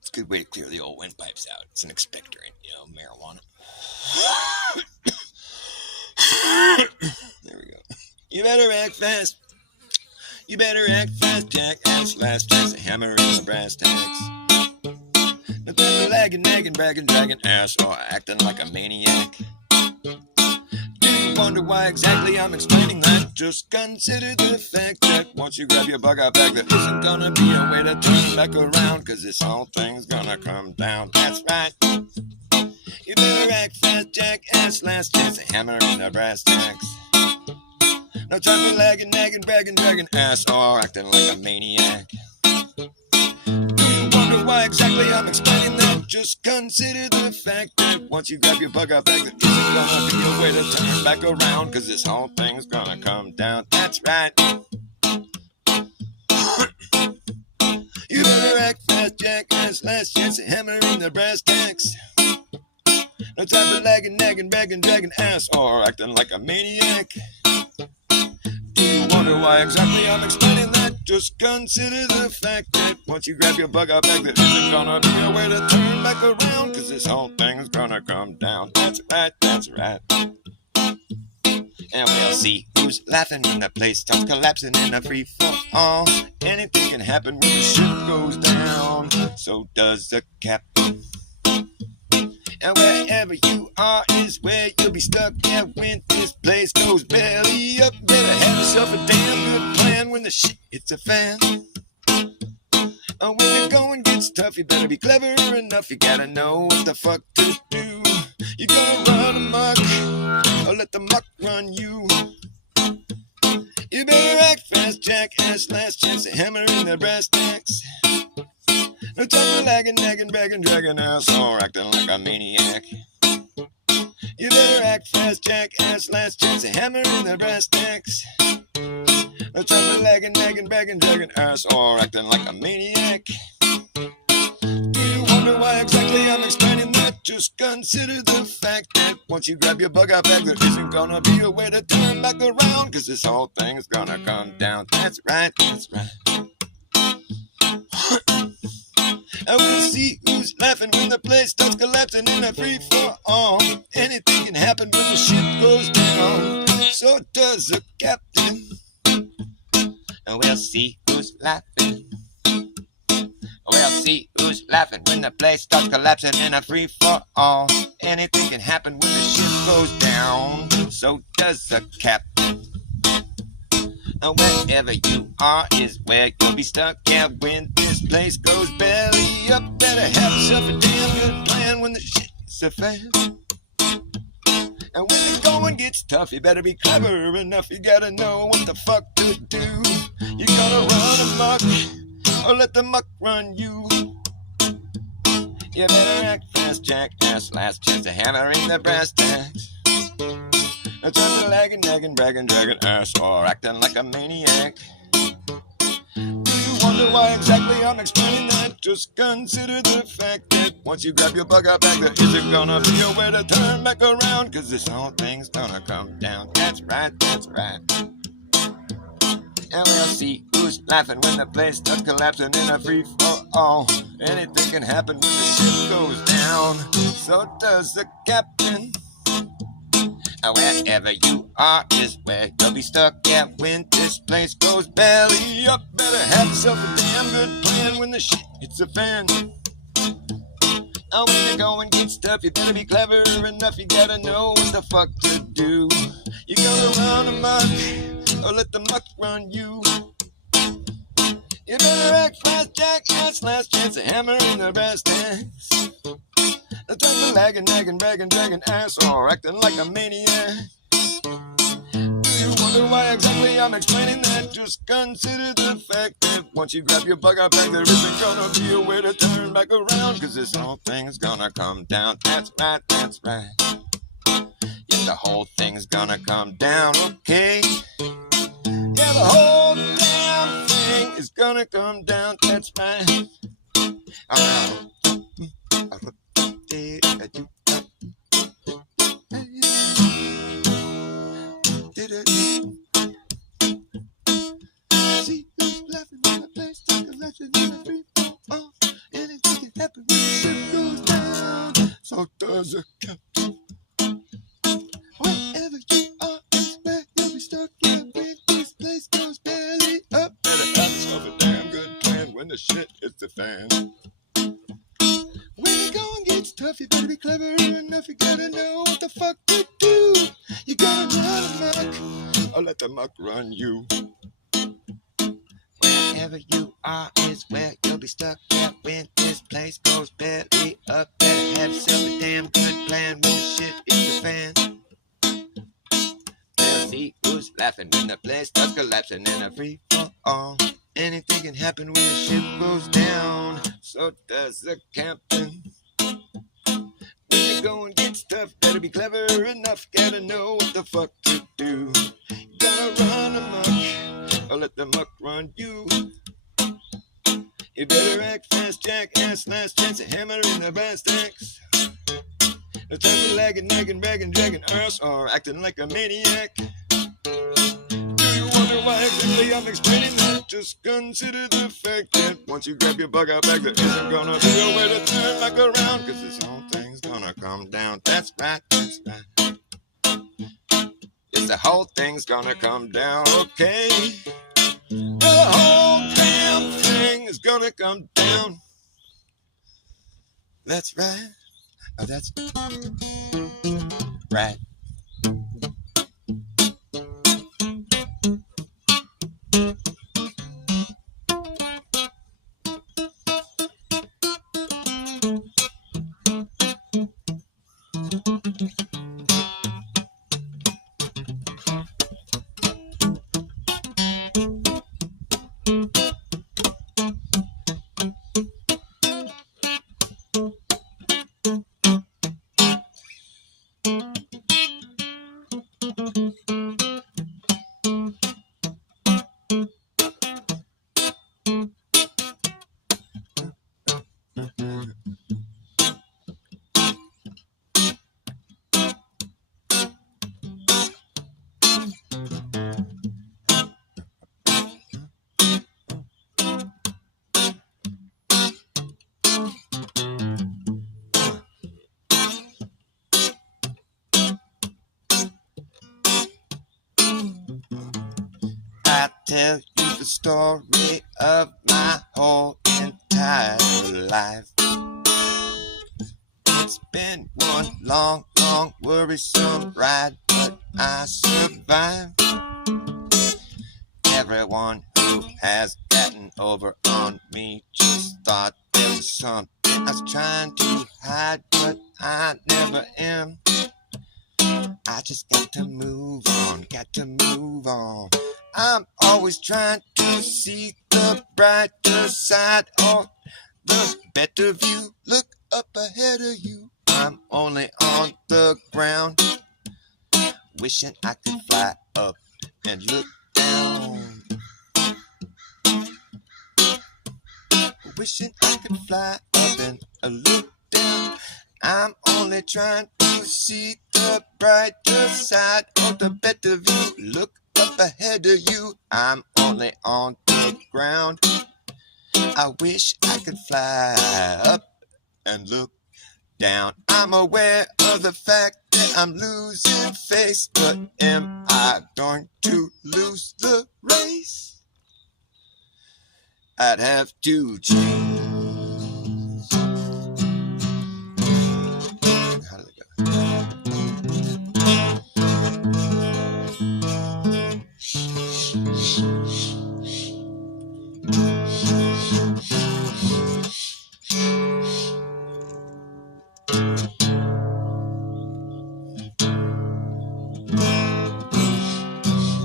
It's a good way to clear the old windpipes out. It's an expectorant, marijuana. There we go. You better act fast. You better act fast, jackass. Last chance to hammer in the brass tacks. No time for lagging, nagging, bragging, dragging ass, or acting like a maniac. Do you wonder why exactly I'm explaining that? Just consider the fact that once you grab your bug out bag, there isn't gonna be a way to turn back around, cause this whole thing's gonna come down. That's right. You better act fast, jackass. Last chance to hammer in the brass tacks. No time for lagging, nagging, bragging, dragging ass, or acting like a maniac. Do you wonder why exactly I'm explaining that? Just consider the fact that once you grab your bug out bag, there isn't gonna be a way to turn back around, cause this whole thing's gonna come down. That's right. You better act fast, jackass. Last chance to hammer in the brass tacks. No time for lagging, nagging, bragging, dragging ass, or acting like a maniac. Do you wonder why exactly I'm explaining that? Just consider the fact that once you grab your bug out bag, there isn't gonna be a way to turn back around, cause this whole thing's gonna come down. That's right, that's right. And we'll see who's laughing when the place starts collapsing in a free fall. Anything can happen when the ship goes down. So does the captain. And wherever you are is where you'll be stuck. Yeah, when this place goes belly up, better have yourself a damn good plan when the shit hits a fan. When the going gets tough, you better be clever enough. You gotta know what the fuck to do. You gonna run amok, or let the muck run you. You better act fast, jackass. Last chance to hammer in the brass tacks. No time for lagging, nagging, bragging, dragging ass, or acting like a maniac. You better act fast, jackass. Last chance to hammer in the brass tacks. No time for lagging, nagging, bragging, dragging ass, or acting like a maniac. Do you wonder why exactly I'm explaining that? Just consider the fact that once you grab your bug out bag, there isn't gonna be a way to turn back around, cause this whole thing's gonna come down. That's right, that's right. And we'll see who's laughing when the place starts collapsing in a free fall. Anything can happen when the ship goes down. So does the captain. And we'll see who's laughing. We'll see who's laughing when the place starts collapsing in a free fall. Anything can happen when the ship goes down. So does the captain. And wherever you are is where you'll be stuck. Yeah, when this place goes belly up, better have yourself a damn good plan when the shit's a fan. And when the going gets tough, you better be clever enough. You gotta know what the fuck to do. You gotta run amok, or let the muck run you. You better act fast, jackass. Last chance to hammer in the brass tacks. No time for lagging, nagging, bragging, dragging ass, or acting like a maniac. Do you wonder why exactly I'm explaining that? Just consider the fact that once you grab your bug out bag, there isn't gonna be a way to turn back around, cause this whole thing's gonna come down. That's right, that's right. And we'll see who's laughing when the place starts collapsing in a free fall. Anything can happen when the ship goes down. So does the captain. Wherever you are is where you'll be stuck. Yeah, when this place goes belly up, better have yourself a damn good plan when the shit hits the fan. Now when you go and get stuff, you better be clever enough. You gotta know what the fuck to do. You gotta run amok or let the muck run you. You better act fast, Jack, ass last chance of hammering the brass tacks. Don't lagging, nagging, bragging, dragging ass or acting like a maniac. Do you wonder why exactly I'm explaining that? Just consider the fact that once you grab your bug out bag, there isn't gonna be a way to turn back around. Cause this whole thing's gonna come down. That's right, that's right. Yeah, the whole thing's gonna come down, okay? Yeah, the whole damn thing is gonna come down. That's right. See who's laughing in the place, take a lesson in a free fall. Anything can happen when the ship goes down. So does a captain. Wherever you are is where you'll be stuck. Yeah, when this place goes belly up. Better have yourself a damn good plan when the shit hits the fan. When the going gets tough, you better be clever enough. You gotta know what the fuck to do. You gotta run amok or let the muck run you. Wherever you are is where you'll be stuck. Yeah, when this place goes belly up, better have yourself a damn good plan when the shit hits the fan. They'll see who's laughing when the place starts collapsing in a free fall. Anything can happen when the ship goes down. So does the captain. When you go and get stuff, better be clever enough. Gotta know what the fuck to do. Gotta run amok or let the muck run you. You better act fast, Jack, ass last chance of hammering the brass tacks. No time for lagging, nagging, bragging, dragging ass or acting like a maniac. Do you wonder why exactly I'm explaining that? Just consider the fact that once you grab your bug out bag, there isn't gonna be a way to turn back around. Cause this whole thing's gonna come down. That's right, that's right. Yes, the whole thing's gonna come down, okay? The whole damn thing is gonna come down. That's right. Oh, that's right. I tell you the story of my whole entire life. It's been one long, long, worrisome ride, but I survived. Everyone who has gotten over on me just thought there was something I was trying to hide, but I never am. I just got to move on, got to move on. I'm always trying to see the brighter side or the better view. Look up ahead of you. I'm only on the ground, wishing I could fly up and look down. Wishing I could fly up and look down. I'm only trying to see the brighter side or the better view. Look up ahead of you. I'm only on the ground. I wish I could fly up and look down. I'm aware of the fact that I'm losing face, but am I going to lose the race? I'd have to change. How did it go?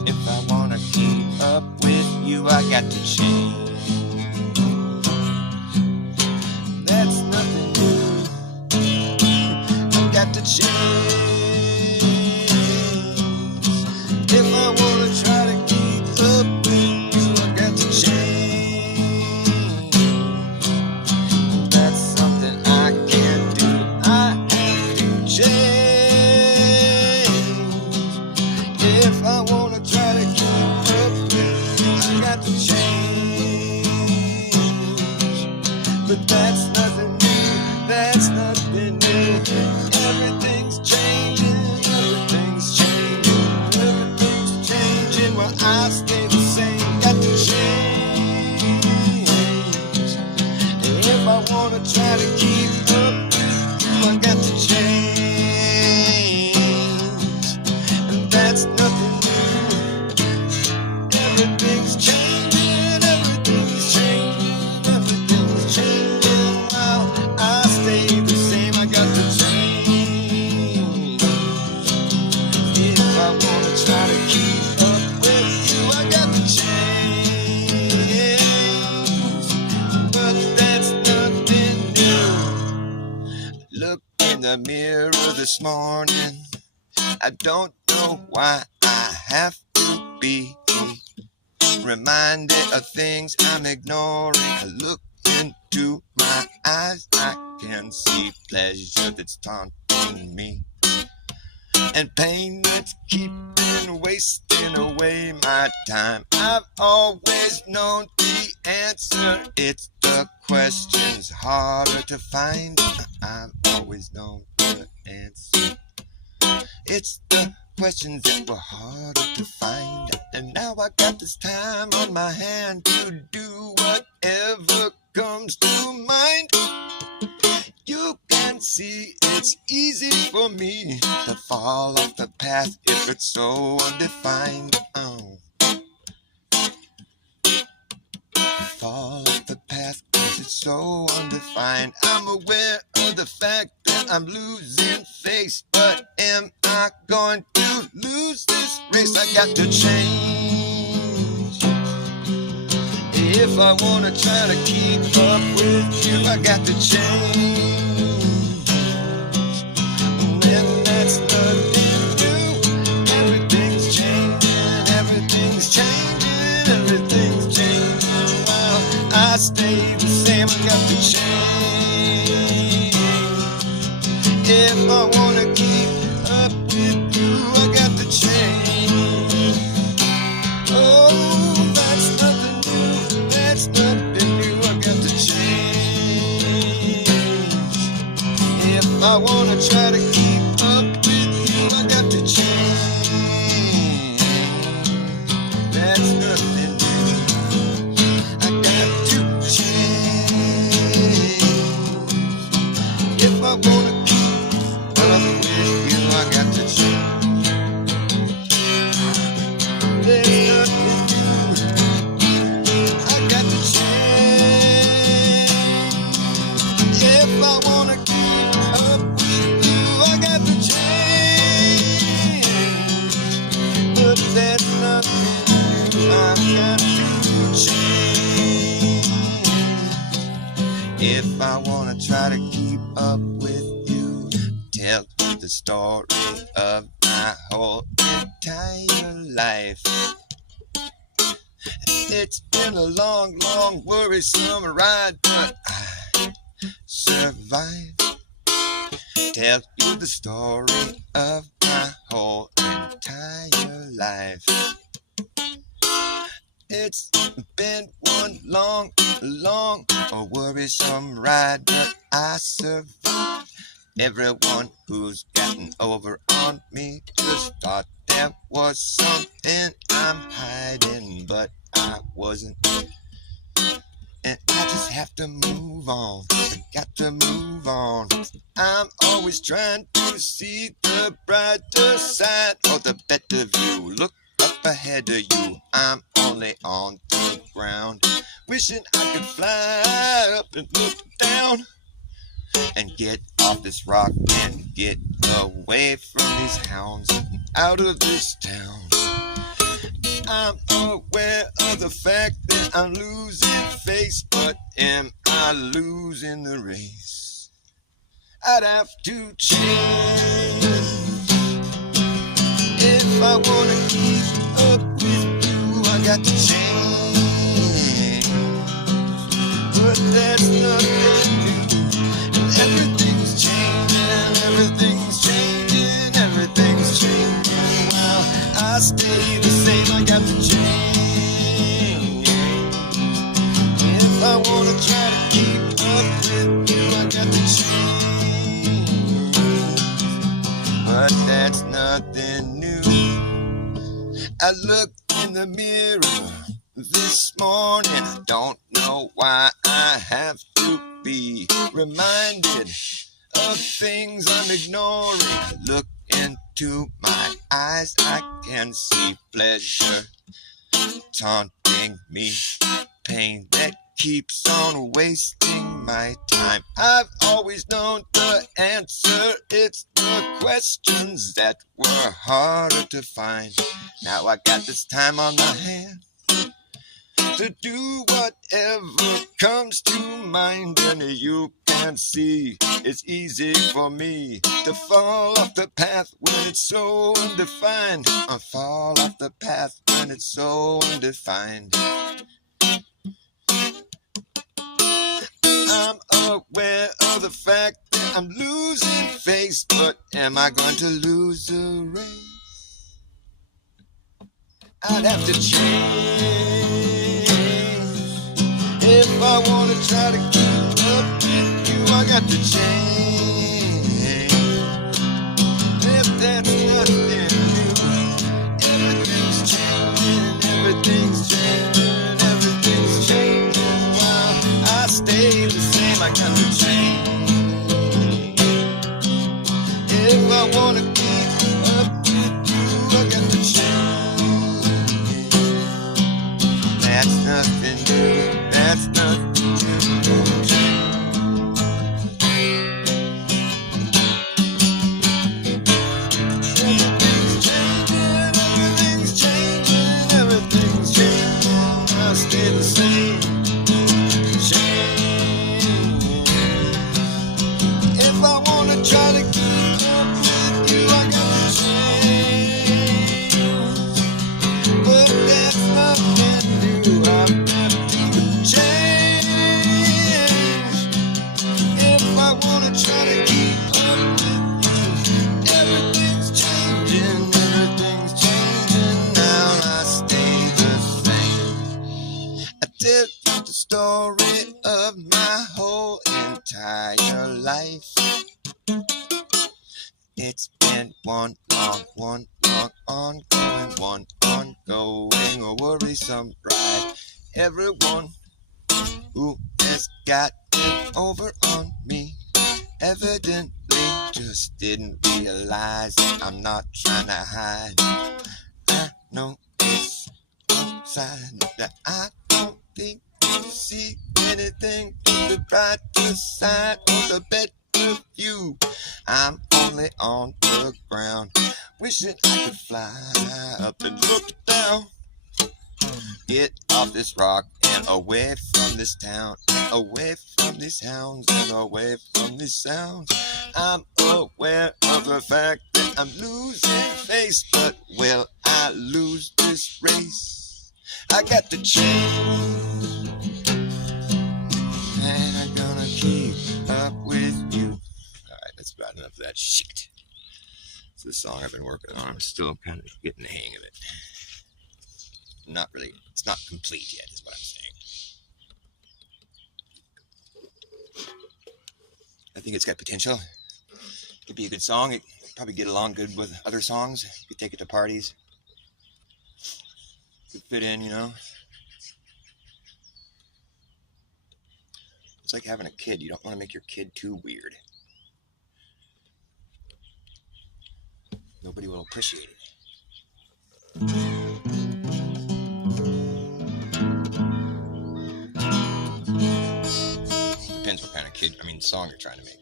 If I wanna keep up with you, I got to change. That's nothing new. I got to change. If I wanna try to keep up with you, I got to change. That's something I can't do. I have to change. If I wanna try to keep up with you, I got to change. But that's nothing new. That's nothing new. Everything's changing. Everything's changing. Everything's changing. Well, I stay the same. Got to change. If I wanna try to keep up with you, I got to change. And that's nothing new. Everything's changing. Everything's changing. Everything's changing. Well, I stay the same. I got to change. If I wanna try to keep up with you, I got to change. But that's nothing new. Look in the mirror this morning. I don't know why I have to be reminded of things I'm ignoring. I look into my eyes, I can see pleasure that's taunting me, and pain that's keeping wasting away my time. I've always known the answer. It's the questions harder to find. I've always known the answer. It's the questions that were harder to find. And now I got this time on my hand to do whatever comes to mind. You can see it's easy for me to fall off the path if it's so undefined. Fall off the path if it's so undefined. I'm aware of the fact that I'm losing face, but am I going to lose this race? I got to change. If I wanna try to keep up with you, I got to change. And that's nothing new. Everything's changing. Everything's changing. Everything's changing. Well, I stay the same. I got to change. If I wanna keep up with you, I got to change. Oh, that's nothing new. That's nothing new. I got to change. If I wanna try to keep up with you, I got to change. That's nothing new. I got to change. If I wanna keep up with you, I got to change. There's nothing new. I got to change. If I wanna keep up with you, I got to change. But there's nothing new. I got to change. If I wanna try to keep up with you, tell you the story of my whole entire life. It's been a long, long, worrisome ride, but I survived. Tell you the story of my whole entire life. It's been one long, long, worrisome ride, but I survived. Everyone who's gotten over on me just thought there was something I'm hiding, but I wasn't. And I just have to move on. I got to move on. I'm always trying to see the brighter side or the better view. Look up ahead of you. I'm only on the ground, wishing I could fly up and look down and get off this rock and get away from these hounds and out of this town. I'm aware of the fact that I'm losing face, but am I losing the race? I'd have to change if I wanna keep up with you. I got to change, but there's nothing new. And everything's changing, everything's changing, everything's changing. While I stay the same, I got to change. If I wanna try to keep up with you, I got to change. But that's nothing new. I looked in the mirror this morning. I don't know why I have to be reminded of things I'm ignoring. Look into my eyes, I can see pleasure taunting me, pain that keeps on wasting my time. I've always known the answer, it's the questions that were harder to find. Now I got this time on my hand to do whatever comes to mind, and you can see it's easy for me to fall off the path when it's so undefined. I fall off the path when it's so undefined. I'm aware of the fact that I'm losing face, but am I going to lose the race? I'd have to change if I want to try to keep up with you. I got to change. If that's nothing new, everything's changing, everything's changing, everything's changing. While I stay the same, I got to change. If I want to keep up with you, I got to change. That's nothing new, that's nothing new. Everything's changing, everything's changing. I stay the same. If I wanna try to keep up with you, I gotta change. But that's nothing new. I'm have to change. If I wanna try to keep up with you, everything's changing, everything's changing. Now I stay the same. I tell you the story of my whole entire life. It's been one long, ongoing, worrisome ride. Everyone who has gotten over on me evidently just didn't realize I'm not trying to hide. I know it's outside that I don't think you see anything to the brighter side or the better view. I'm only on the ground, wishing I could fly up and look down. Get off this rock and away from this town, and away from these hounds, and away from these sounds. I'm aware of the fact that I'm losing face, but will I lose this race? I got to change, and I'm gonna keep up with you. Alright, that's about enough of that shit. It's the song I've been working on. I'm still kind of getting the hang of it. Not really, it's not complete yet, is what I'm saying. I think it's got potential. Could be a good song. It probably get along good with other songs. You could take it to parties. Could fit in, you know. It's like having a kid. You don't want to make your kid too weird. Nobody will appreciate it. Depends what kind of song you're trying to make.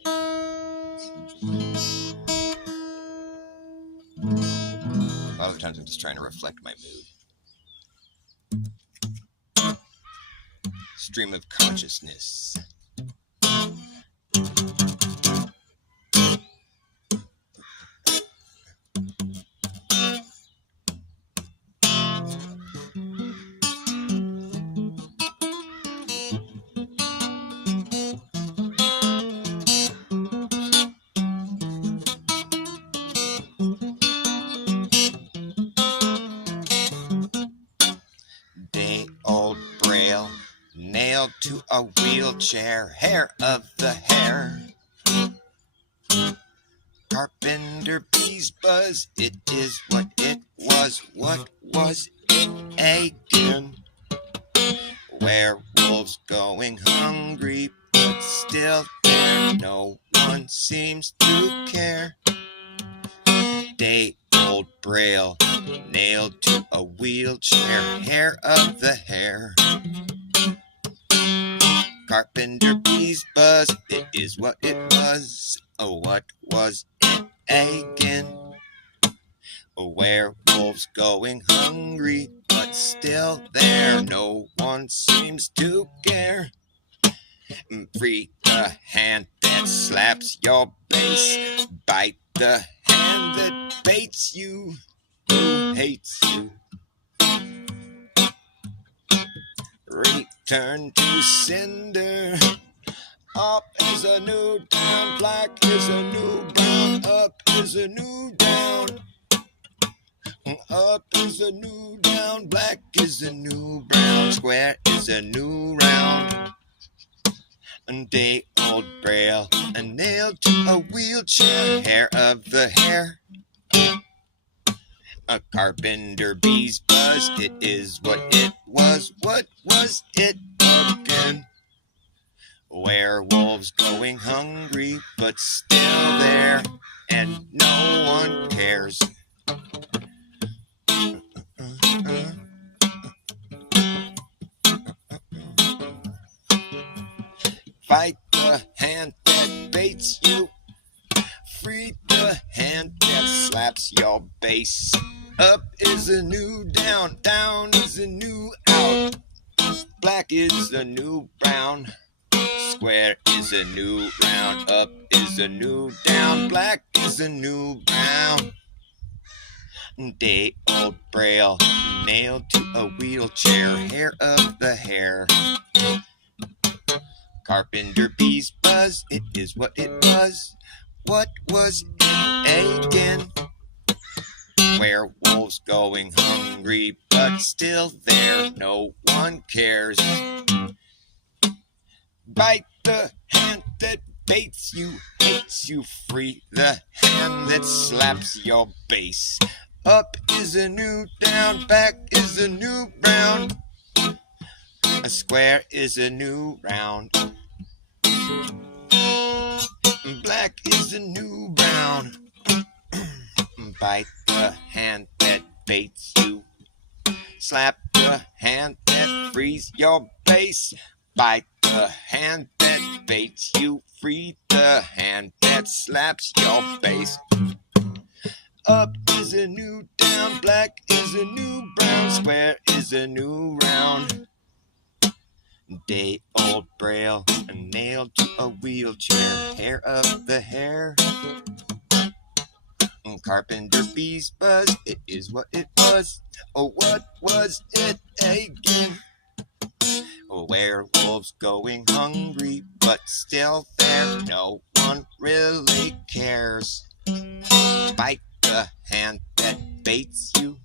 A lot of the times I'm just trying to reflect my mood. Stream of consciousness. Day-old Braille, nailed to a wheelchair, hair of the hair. Carpenter bees buzz, it is what it was it again? Werewolves going hungry, but still there, no one seems to care. Day-old Braille, nailed to a wheelchair, hair of the hair. Carpenter bees buzz, it is what it was. Oh, what was it again? Werewolves going hungry, but still there, no one seems to care. Free the hand that slaps your base, bite the hand that baits you, who hates you. Return to cinder. Up is a new down, black is a new brown, up is a new down. Up is a new down, black is a new brown, square is a new round. And day-old Braille, a nail to a wheelchair, hair of the hair. A carpenter bees buzz, it is what it was it again? Werewolves going hungry, but still there, and no one cares. Fight the hand that baits you, free the hand that slaps your base. Up is a new down, down is a new out, black is a new brown, square is a new round, up is a new down, black is a new brown. Day-old Braille, nailed to a wheelchair, hair of the hair. Carpenter bees buzz, it is what it was it again? Werewolves going hungry, but still there, no one cares. Bite the hand that baits you, hates you, free the hand that slaps your base. Up is a new down, back is a new brown, a square is a new round, black is a new brown. Bite the hand that baits you, slap the hand that frees your base. Bite the hand that baits you, free the hand that slaps your face. Up is a new down, black is a new brown, square is a new round. Day-old Braille, a nail to a wheelchair, hair of the hair. Carpenter bees buzz, it is what it was. Oh, what was it again? Werewolves going hungry, but still there, no one really cares. Bite the hand that baits you,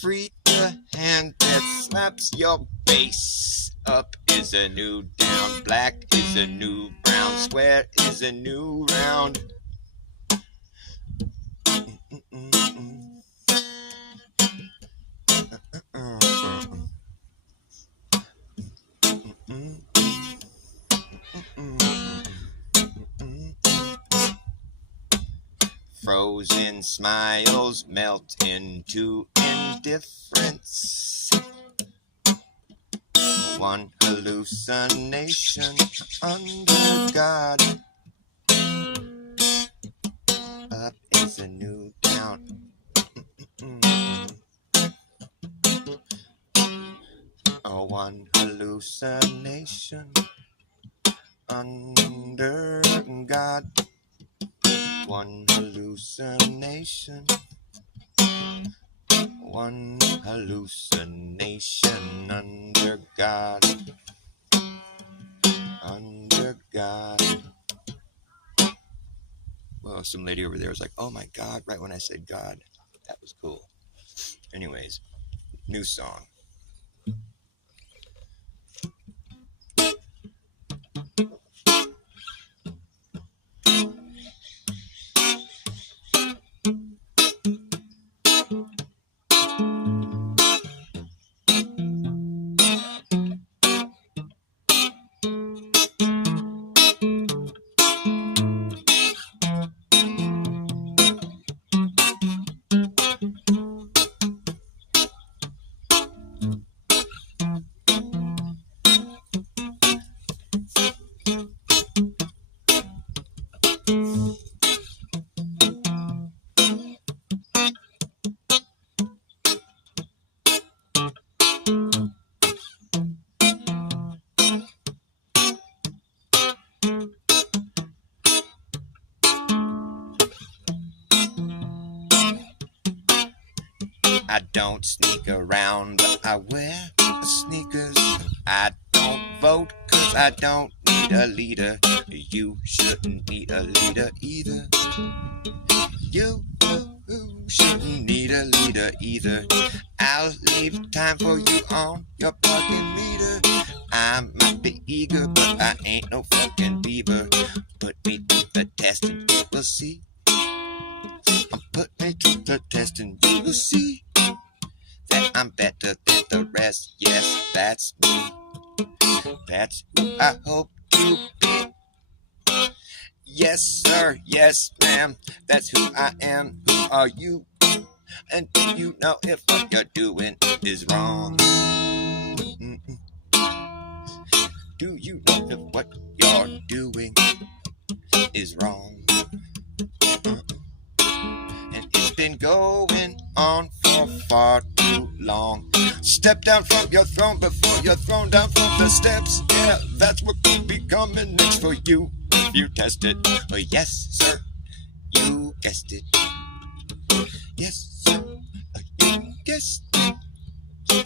free the hand that slaps your base. Up is a new down, black is a new brown, square is a new round. frozen smiles melt into indifference. One hallucination under God. Up is a new town. Oh, one hallucination under God. One hallucination. One hallucination under God. Under God. Well, some lady over there was like, oh my God, right when I said God. That was cool. Anyways, new song. I don't sneak around, but I wear sneakers. I don't vote, cause I don't need a leader. You shouldn't need a leader either. You shouldn't need a leader either. I'll leave time for you on your parking meter. I might be eager, but I ain't no fucking beaver. Put me to the test and you will see. Put me to the test and you will see that I'm better than the rest. Yes, that's me. That's who I hope to be. Yes, sir. Yes, ma'am. That's who I am. Who are you? And do you know if what you're doing is wrong? Do you know if what you're doing is wrong? And it's been going on for far too long. Step down from your throne before you're thrown down from the steps. Yeah, that's what could be coming next for you if you test it. Oh, yes, sir, you guessed it. Yes, sir, you guessed it.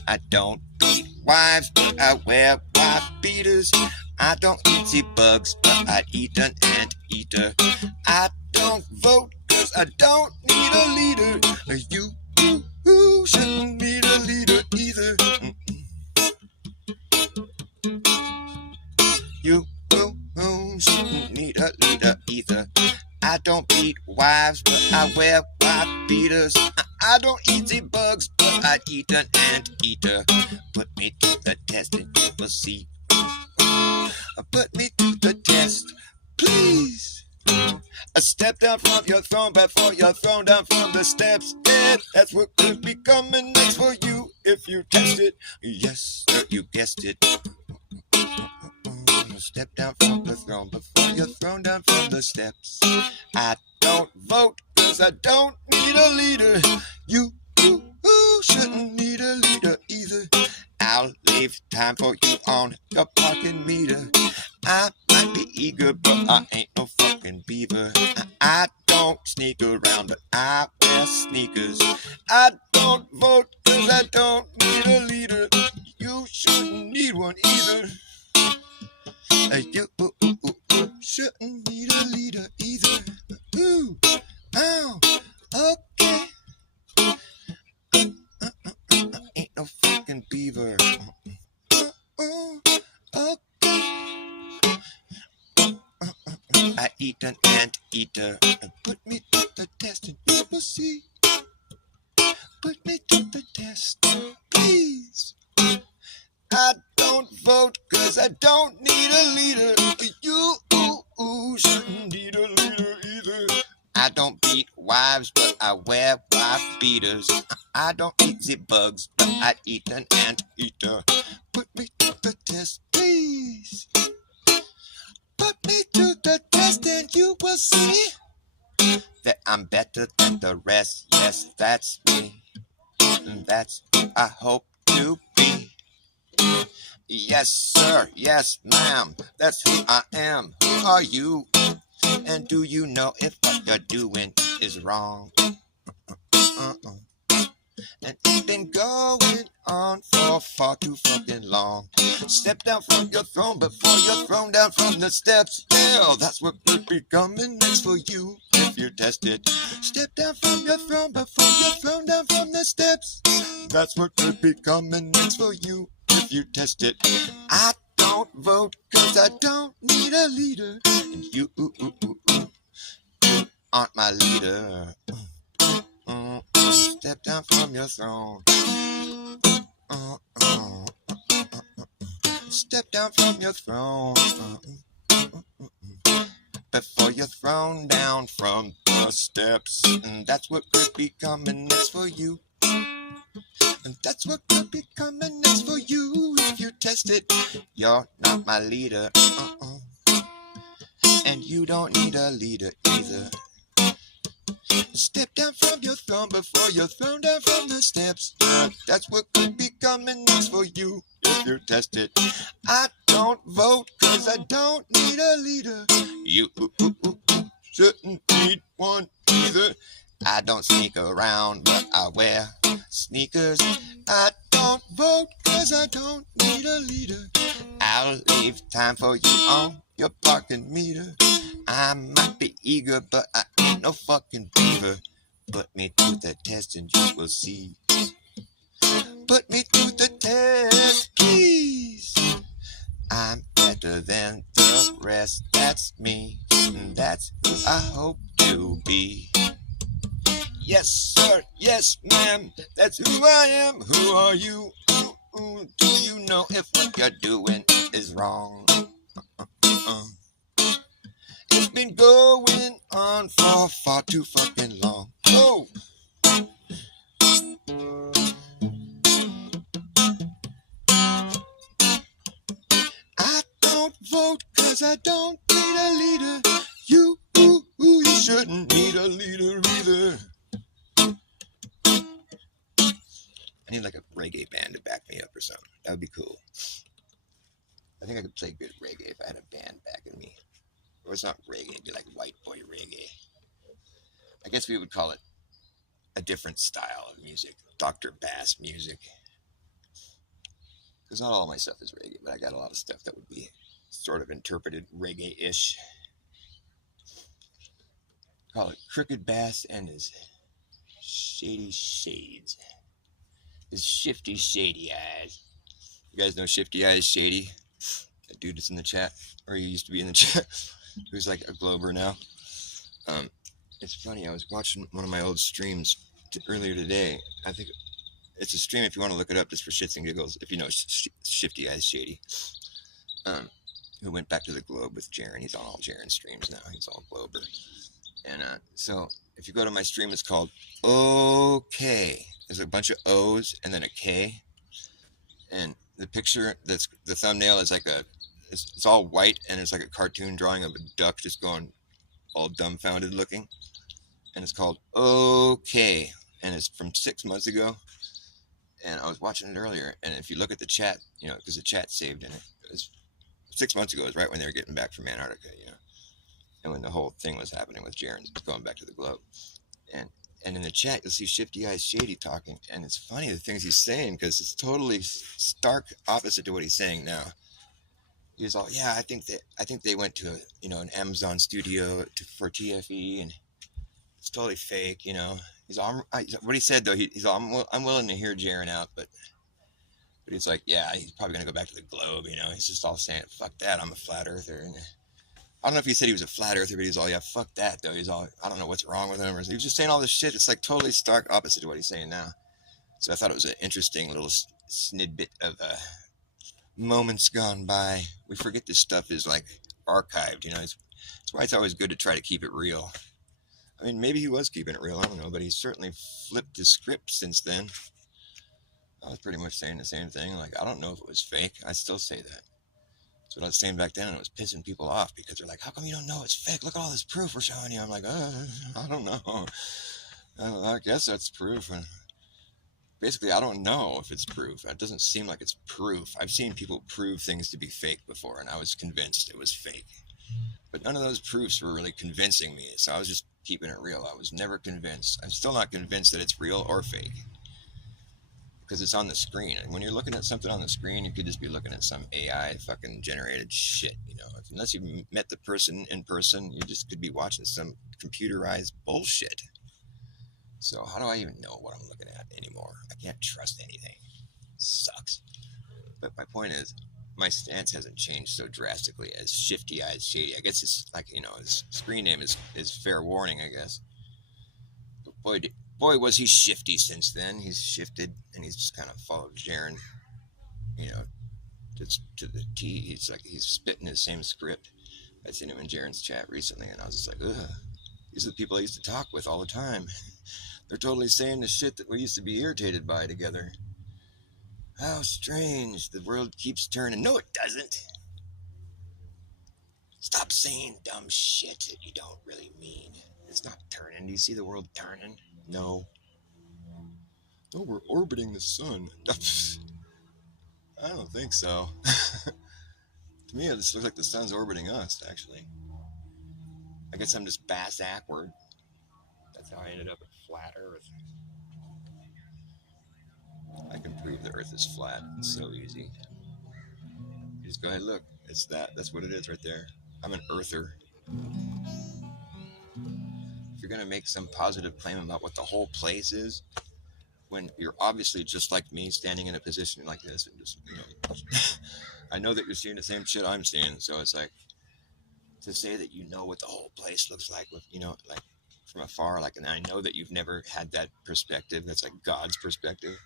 I don't beat wives, but I wear wife beaters. I don't eat bugs, but I eat an anteater. I don't vote, cause I don't need a leader. You shouldn't need a leader either. You shouldn't need a leader either. I don't beat wives, but I wear wife beaters. I don't eat bugs, but I eat an anteater. Put me to the test and you will see. Put me to the test, please. Step down from your throne before you're thrown down from the steps. Yeah, that's what could be coming next for you if you test it. Yes, sir, you guessed it. Step down from the throne before you're thrown down from the steps. I don't vote cause I don't need a leader. You shouldn't need a leader either. I'll leave time for you on your parking meter. I might be eager, but I ain't no fucking beaver. I don't sneak around, but I wear sneakers. I don't vote cause I don't need a leader. You shouldn't need one either. You shouldn't need a leader either. Ooh, ow, okay. Ain't no fucking beaver. Okay. I eat an anteater. Put me to the test and you will see. Put me to the test, please. I don't vote cause I don't need a leader. You shouldn't need a leader either. I don't beat wives. I wear wife beaters. I don't eat the bugs, but I eat an anteater. Put me to the test, please. Put me to the test and you will see that I'm better than the rest. Yes, that's me. And that's who I hope to be. Yes, sir. Yes, ma'am. That's who I am. Who are you? And do you know if what you're doing is wrong? And it's been going on for far too fucking long. Step down from your throne before you're thrown down from the steps. Yeah, that's what could be coming next for you if you test it. Step down from your throne before you're thrown down from the steps. That's what could be coming next for you if you test it. I don't vote cause I don't need a leader. And you aren't my leader. Step down from your throne. Step down from your throne. Before you're thrown down from the steps. And that's what could be coming next for you. And that's what could be coming next for you if you test it. You're not my leader. And you don't need a leader either. Step down from your throne before you're thrown down from the steps. That's what could be coming next for you if you test it. I don't vote cause I don't need a leader. You shouldn't need one either. I don't sneak around but I wear sneakers. I don't vote cause I don't need a leader. I'll leave time for you on your parking meter. I might be eager, but I ain't no fucking beaver. Put me to the test and you will see. Put me to the test, please. I'm better than the rest, that's me. And that's who I hope to be. Yes, sir, yes, ma'am, that's who I am. Who are you? Do you know if what you're doing is wrong? It's been going on for far too fucking long. Oh! I don't vote cause I don't need a leader. You shouldn't need a leader either. I need like a reggae band to back me up or something. That would be cool. I think I could play good reggae if I had a band backing me. Or it's not reggae, it'd be like white boy reggae. I guess we would call it a different style of music. Dr. Bass music. Because not all my stuff is reggae, but I got a lot of stuff that would be sort of interpreted reggae-ish. Call it Crooked Bass and his shady shades. His shifty shady eyes. You guys know Shifty Eyes Shady? That dude that's in the chat, or he used to be in the chat, who's like a Glober now. It's funny, I was watching one of my old streams earlier today. I think it's a stream if you want to look it up just for shits and giggles, if you know Shifty Eyes Shady, who went back to the Globe with Jaren. He's on all Jaren's streams now. He's all Glober. And so if you go to my stream, it's called OK. There's a bunch of O's and then a K. And the picture, that's the thumbnail is like it's all white and it's like a cartoon drawing of a duck just going all dumbfounded looking. And it's called OK. And it's from 6 months ago. And I was watching it earlier. And if you look at the chat, you know, because the chat's saved in it. It was 6 months ago. It was right when they were getting back from Antarctica, you know. And when the whole thing was happening with Jaren going back to the Globe. And in the chat, you'll see Shifty Eyes Shady talking. And it's funny the things he's saying because it's totally stark opposite to what he's saying now. He's all, yeah, I think they went to an Amazon studio for TFE, and it's totally fake, you know. He's all, what he said though, he's all, I'm willing to hear Jaren out, but he's like, yeah, he's probably gonna go back to the Globe, you know. He's just all saying, fuck that, I'm a flat earther. And I don't know if he said he was a flat earther, but he's all, yeah, fuck that though. He's all, I don't know what's wrong with him, or he was just saying all this shit. It's like totally stark opposite to what he's saying now. So I thought it was an interesting little snidbit of moments gone by. We forget this stuff is like archived, you know. It's why it's always good to try to keep it real. I mean, maybe he was keeping it real. I don't know, but he certainly flipped his script since then. I was pretty much saying the same thing. Like, I don't know if it was fake. I still say that. That's what I was saying back then, and it was pissing people off because they're like, "How come you don't know it's fake? Look at all this proof we're showing you." I'm like, I don't know. I guess that's proof. And basically, I don't know if it's proof. It doesn't seem like it's proof. I've seen people prove things to be fake before, and I was convinced it was fake. But none of those proofs were really convincing me, so I was just keeping it real. I was never convinced. I'm still not convinced that it's real or fake because it's on the screen. And when you're looking at something on the screen, you could just be looking at some AI fucking generated shit, you know. Unless you met the person in person, you just could be watching some computerized bullshit. So how do I even know what I'm looking at anymore? I can't trust anything. It sucks. But my point is, my stance hasn't changed so drastically as Shifty Eyes Shady. I guess it's like, you know, his screen name is Fair Warning, I guess. But boy, was he shifty since then. He's shifted, and he's just kind of followed Jaren, you know, to the T. He's spitting his same script. I'd seen him in Jaren's chat recently, and I was just like, ugh. These are the people I used to talk with all the time. They're totally saying the shit that we used to be irritated by together. How strange. The world keeps turning. No, it doesn't. Stop saying dumb shit that you don't really mean. It's not turning. Do you see the world turning? No. Oh, we're orbiting the sun. I don't think so. To me, it just looks like the sun's orbiting us, actually. I guess I'm just bass backward. That's how I ended up at flat Earth. I can prove the Earth is flat. It's so easy. You just go ahead, look. It's that. That's what it is right there. I'm an Earther. If you're going to make some positive claim about what the whole place is, when you're obviously just like me, standing in a position like this, and just, you know, I know that you're seeing the same shit I'm seeing, so it's like, to say that you know what the whole place looks like, with, you know, like from afar, like, and I know that you've never had that perspective, that's like God's perspective.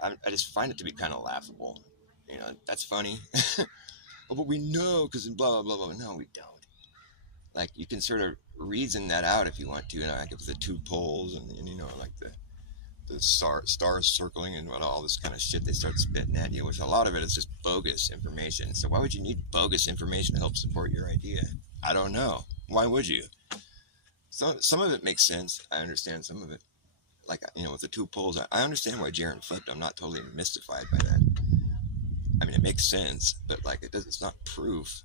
I just find it to be kind of laughable. You know, that's funny. Oh, but we know because blah, blah, blah, blah. No, we don't. Like, you can sort of reason that out if you want to, you know, like with the two poles and you know, like the stars circling and all this kind of shit they start spitting at you, which a lot of it is just bogus information. So why would you need bogus information to help support your idea? I don't know. Why would you? So some of it makes sense. I understand some of it. Like, you know, with the two poles, I understand why Jaren flipped. I'm not totally mystified by that. I mean, it makes sense, but like, it's not proof.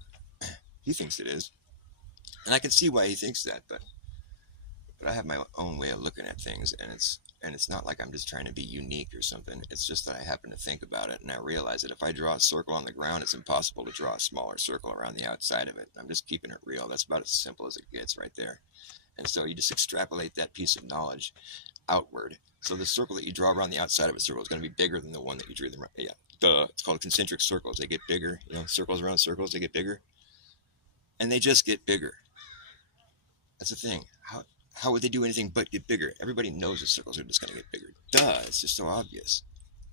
He thinks it is, and I can see why he thinks that, but I have my own way of looking at things, and it's not like I'm just trying to be unique or something. It's just that I happen to think about it, and I realize that if I draw a circle on the ground, it's impossible to draw a smaller circle around the outside of it. I'm just keeping it real. That's about as simple as it gets right there. And so you just extrapolate that piece of knowledge outward. So the circle that you draw around the outside of a circle is going to be bigger than the one that you drew them. Yeah, it's called concentric circles. They get bigger. You know, circles around circles, they get bigger, and they just get bigger. That's the thing. How would they do anything but get bigger? Everybody knows the circles are just going to get bigger. Duh, it's just so obvious.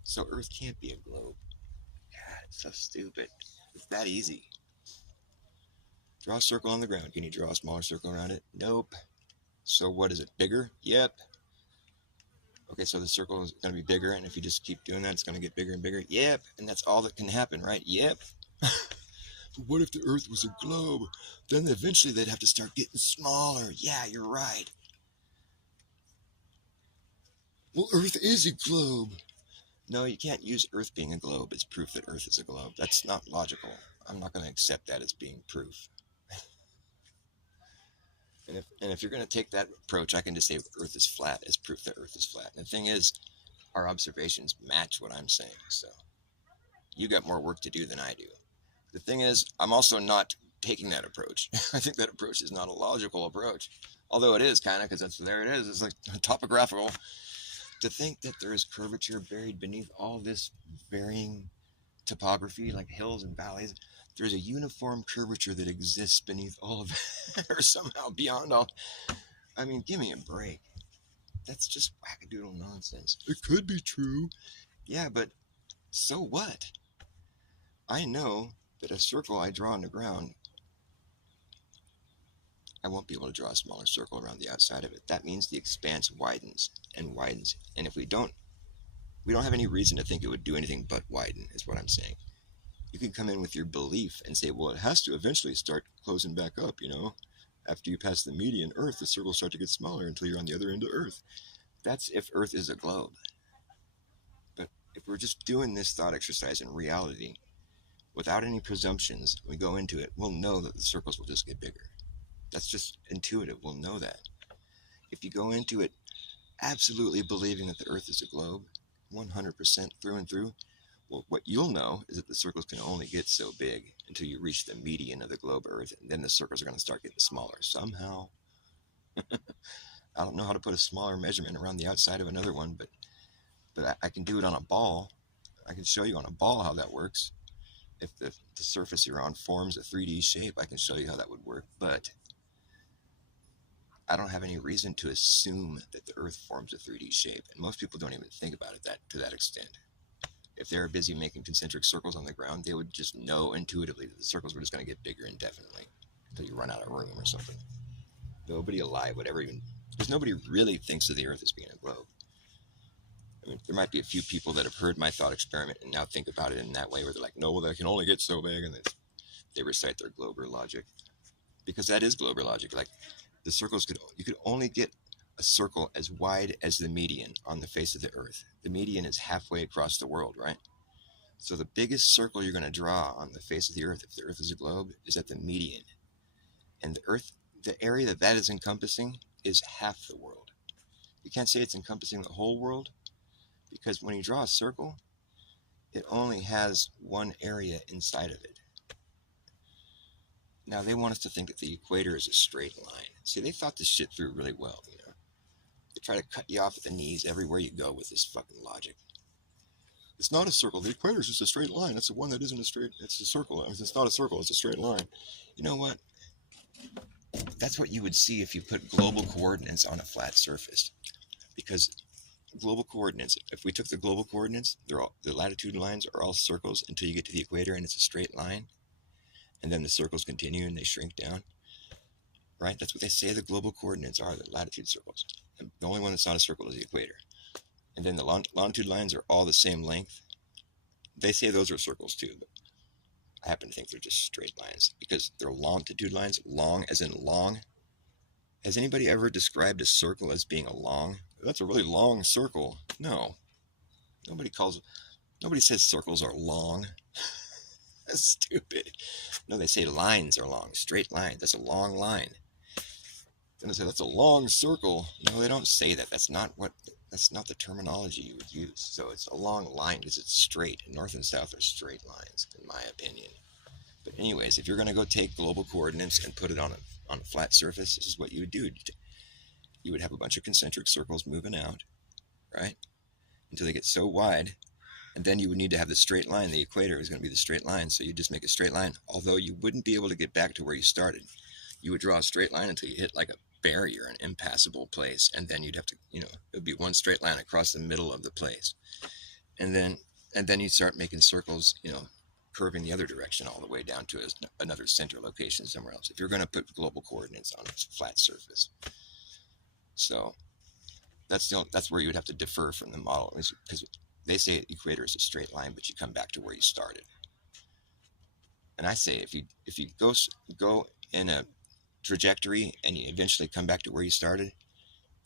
So Earth can't be a globe. God, it's so stupid. It's that easy. Draw a circle on the ground. Can you draw a smaller circle around it? Nope. So what is it? Bigger? Yep. Okay, so the circle is going to be bigger, and if you just keep doing that, it's going to get bigger and bigger? Yep. And that's all that can happen, right? Yep. But what if the Earth was a globe? Then eventually they'd have to start getting smaller. Yeah, you're right. Well, Earth is a globe. No, you can't use Earth being a globe as proof that Earth is a globe. That's not logical. I'm not going to accept that as being proof. And if you're going to take that approach, I can just say Earth is flat as proof that Earth is flat. And the thing is, our observations match what I'm saying. So you got more work to do than I do. The thing is, I'm also not taking that approach. I think that approach is not a logical approach. Although it is kind of, because there it is. It's like topographical. To think that there is curvature buried beneath all this varying topography, like hills and valleys, there's a uniform curvature that exists beneath all of it, or somehow beyond all. I mean, give me a break. That's just wackadoodle nonsense. It could be true. Yeah, but so what? I know that a circle I draw on the ground I won't be able to draw a smaller circle around the outside of it. That means the expanse widens and widens. And if we don't have any reason to think it would do anything but widen, is what I'm saying. You can come in with your belief and say, well, it has to eventually start closing back up, you know. After you pass the median Earth, the circles start to get smaller until you're on the other end of Earth. That's if Earth is a globe. But if we're just doing this thought exercise in reality, without any presumptions, we go into it, we'll know that the circles will just get bigger. That's just intuitive. We'll know that. If you go into it absolutely believing that the Earth is a globe, 100% through and through, well, what you'll know is that the circles can only get so big until you reach the median of the globe Earth, and then the circles are going to start getting smaller somehow. I don't know how to put a smaller measurement around the outside of another one, but I can do it on a ball. I can show you on a ball how that works. If the surface you're on forms a 3D shape, I can show you how that would work, but I don't have any reason to assume that the Earth forms a 3D shape, and most people don't even think about it to that extent. If they were busy making concentric circles on the ground, they would just know intuitively that the circles were just going to get bigger indefinitely until you run out of room or something. Nobody alive would ever even, because nobody really thinks of the Earth as being a globe. I mean, there might be a few people that have heard my thought experiment and now think about it in that way, where they're like, no, well, they can only get so big, and they recite their Glober logic, because that is Glober logic. Like, the circles you could only get a circle as wide as the median on the face of the Earth. The median is halfway across the world, right? So the biggest circle you're going to draw on the face of the Earth, if the Earth is a globe, is at the median. And the area that is encompassing is half the world. You can't say it's encompassing the whole world, because when you draw a circle, it only has one area inside of it. Now, they want us to think that the equator is a straight line. See, they thought this shit through really well, you know. They try to cut you off at the knees everywhere you go with this fucking logic. It's not a circle. The equator is just a straight line. That's the one that isn't a straight. It's a circle. I mean, it's not a circle. It's a straight line. You know what? That's what you would see if you put global coordinates on a flat surface. Because global coordinates, if we took the global coordinates, the latitude lines are all circles until you get to the equator and it's a straight line. And then the circles continue and they shrink down. Right? That's what they say the global coordinates are, the latitude circles. And the only one that's not a circle is the equator. And then the longitude lines are all the same length. They say those are circles too, but I happen to think they're just straight lines because they're longitude lines, long as in long. Has anybody ever described a circle as being a long? That's a really long circle. No. Nobody says circles are long. That's stupid. No, they say lines are long, straight lines. That's a long line. Then they say that's a long circle. No, they don't say that. That's not the terminology you would use. So it's a long line because it's straight. North and south are straight lines, in my opinion. But anyways, if you're going to go take global coordinates and put it on a flat surface, this is what you would do. You would have a bunch of concentric circles moving out, right? Until they get so wide. And then you would need to have the straight line. The equator is going to be the straight line. So you just make a straight line. Although you wouldn't be able to get back to where you started. You would draw a straight line until you hit like a barrier, an impassable place. And then you'd have to, it would be one straight line across the middle of the place. And then you'd start making circles, curving the other direction all the way down to another center location somewhere else. If you're going to put global coordinates on a flat surface. So that's where you would have to differ from the model, because they say the equator is a straight line, but you come back to where you started. And I say if you go in a trajectory and you eventually come back to where you started,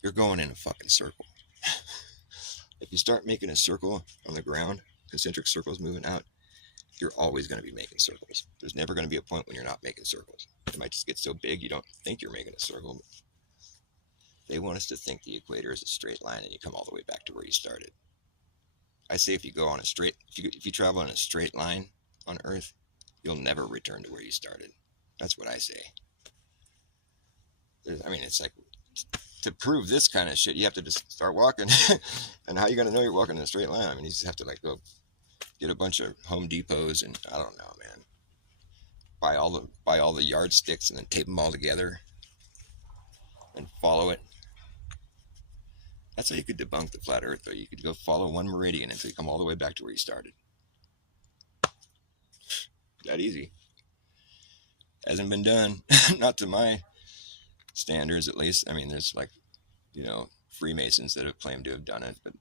you're going in a fucking circle. If you start making a circle on the ground, concentric circles moving out, you're always going to be making circles. There's never going to be a point when you're not making circles. It might just get so big you don't think you're making a circle. They want us to think the equator is a straight line and you come all the way back to where you started. I say if you travel in a straight line on Earth, you'll never return to where you started. That's what I say. It's like, to prove this kind of shit, you have to just start walking. And how are you going to know you're walking in a straight line? You just have to go get a bunch of Home Depots and I don't know, man. Buy all the yardsticks and then tape them all together and follow it. That's how you could debunk the flat Earth, though. You could go follow one meridian until you come all the way back to where you started. That easy. Hasn't been done. Not to my standards, at least. I mean, there's like, Freemasons that have claimed to have done it, but,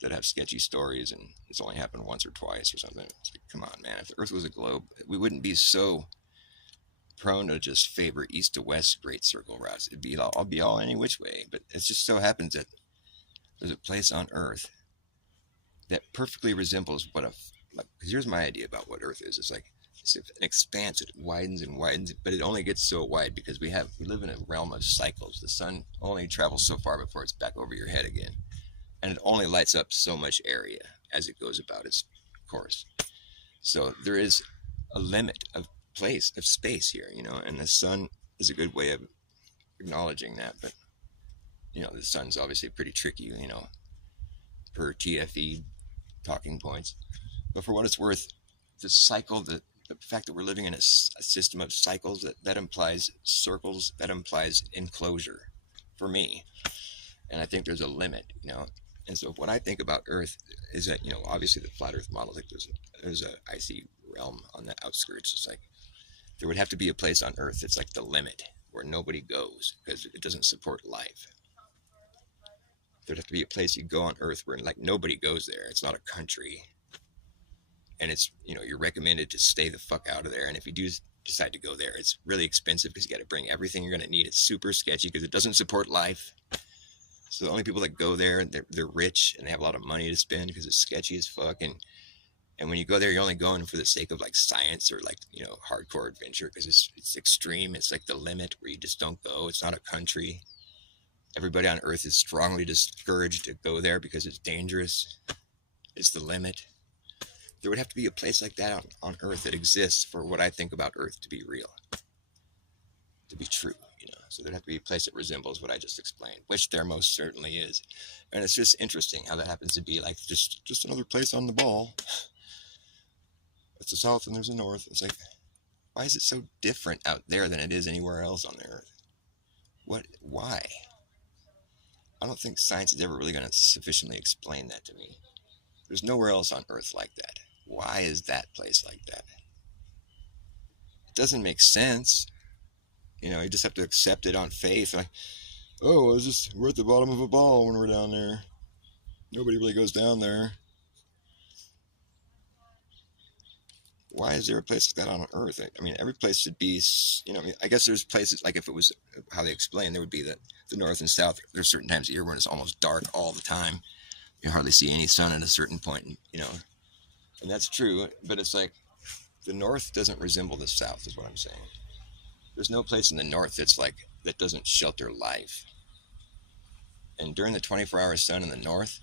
that have sketchy stories, and it's only happened once or twice or something. It's like, come on, man. If the Earth was a globe, we wouldn't be so prone to just favor east to west great circle routes. I'll be all any which way, but it just so happens that there's a place on Earth that perfectly resembles because here's my idea about what Earth is. It's like it's an expanse. It widens and widens, but it only gets so wide because we live in a realm of cycles. The sun only travels so far before it's back over your head again, and it only lights up so much area as it goes about its course. So there is a limit of space here, and the sun is a good way of acknowledging that. But the sun's obviously pretty tricky, per TFE talking points. But for what it's worth, the cycle, the fact that we're living in a system of cycles, that implies circles, that implies enclosure for me. And I think there's a limit, And so what I think about Earth is that, obviously the flat Earth model, like there's a icy realm on the outskirts. It's like there would have to be a place on Earth that's like the limit where nobody goes because it doesn't support life. There'd have to be a place you go on Earth where like nobody goes there. It's not a country. And it's, you're recommended to stay the fuck out of there. And if you do decide to go there, it's really expensive because you got to bring everything you're going to need. It's super sketchy because it doesn't support life. So the only people that go there, they're rich and they have a lot of money to spend because it's sketchy as fuck. And when you go there, you're only going for the sake of like science or like, hardcore adventure because it's extreme. It's like the limit where you just don't go. It's not a country. Everybody on Earth is strongly discouraged to go there because it's dangerous. It's the limit. There would have to be a place like that on Earth that exists for what I think about Earth to be real, to be true, So there'd have to be a place that resembles what I just explained, which there most certainly is. And it's just interesting how that happens to be like just another place on the ball. It's the south and there's the north. It's like, why is it so different out there than it is anywhere else on the Earth? Why? I don't think science is ever really going to sufficiently explain that to me. There's nowhere else on Earth like that. Why is that place like that? It doesn't make sense. You just have to accept it on faith. Like, we're at the bottom of a ball when we're down there. Nobody really goes down there. Why is there a place like that on Earth? I mean, every place should be, I guess there's places, like if it was how they explain, there would be the north and south. There's certain times of year when it's almost dark all the time. You hardly see any sun at a certain point, and that's true. But it's like the north doesn't resemble the south is what I'm saying. There's no place in the north that doesn't shelter life. And during the 24-hour sun in the north,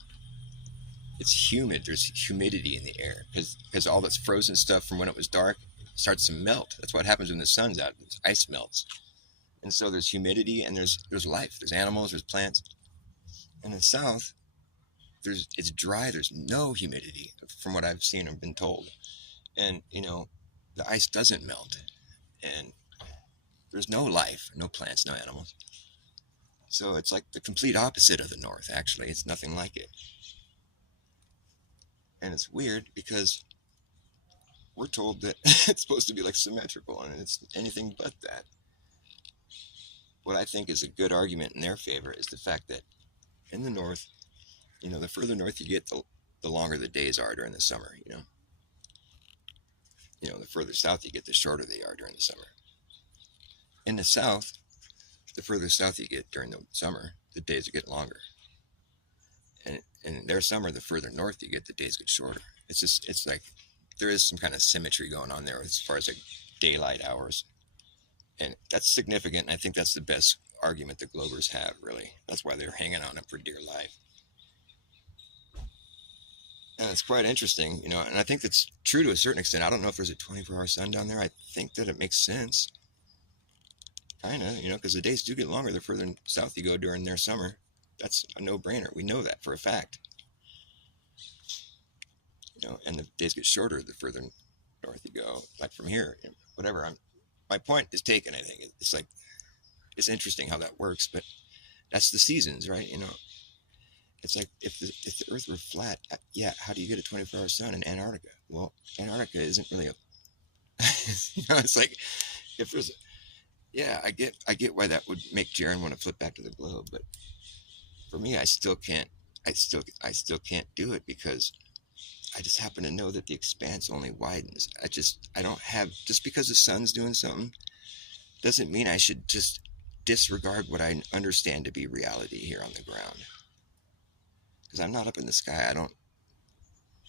it's humid. There's humidity in the air because all that's frozen stuff from when it was dark starts to melt. That's what happens when the sun's out. Ice melts. And so there's humidity and there's life. There's animals, there's plants. In the south, it's dry. There's no humidity from what I've seen or been told. And, the ice doesn't melt. And there's no life, no plants, no animals. So it's like the complete opposite of the north, actually. It's nothing like it. And it's weird because we're told that it's supposed to be like symmetrical, and it's anything but that. What I think is a good argument in their favor is the fact that in the north, the further north you get, the longer the days are during the summer, the further south you get, the shorter they are during the summer. In the south, the further south you get during the summer, the days get longer. And in their summer, the further north you get, the days get shorter. It's like there is some kind of symmetry going on there as far as like daylight hours. And that's significant. And I think that's the best argument the Globers have, really. That's why they're hanging on it for dear life. And it's quite interesting, and I think that's true to a certain extent. I don't know if there's a 24-hour sun down there. I think that it makes sense. Kind of, because the days do get longer the further south you go during their summer. That's a no-brainer. We know that for a fact. And the days get shorter the further north you go. Like from here, whatever. My point is taken. I think it's like it's interesting how that works, but that's the seasons, right? It's like if the Earth were flat, how do you get a 24-hour sun in Antarctica? Well, Antarctica isn't really it's like if there's Yeah, I get why that would make Jaren want to flip back to the globe, but for me, I still can't. I still can't do it because I just happen to know that the expanse only widens. I don't have just because the sun's doing something doesn't mean I should just disregard what I understand to be reality here on the ground. Because I'm not up in the sky.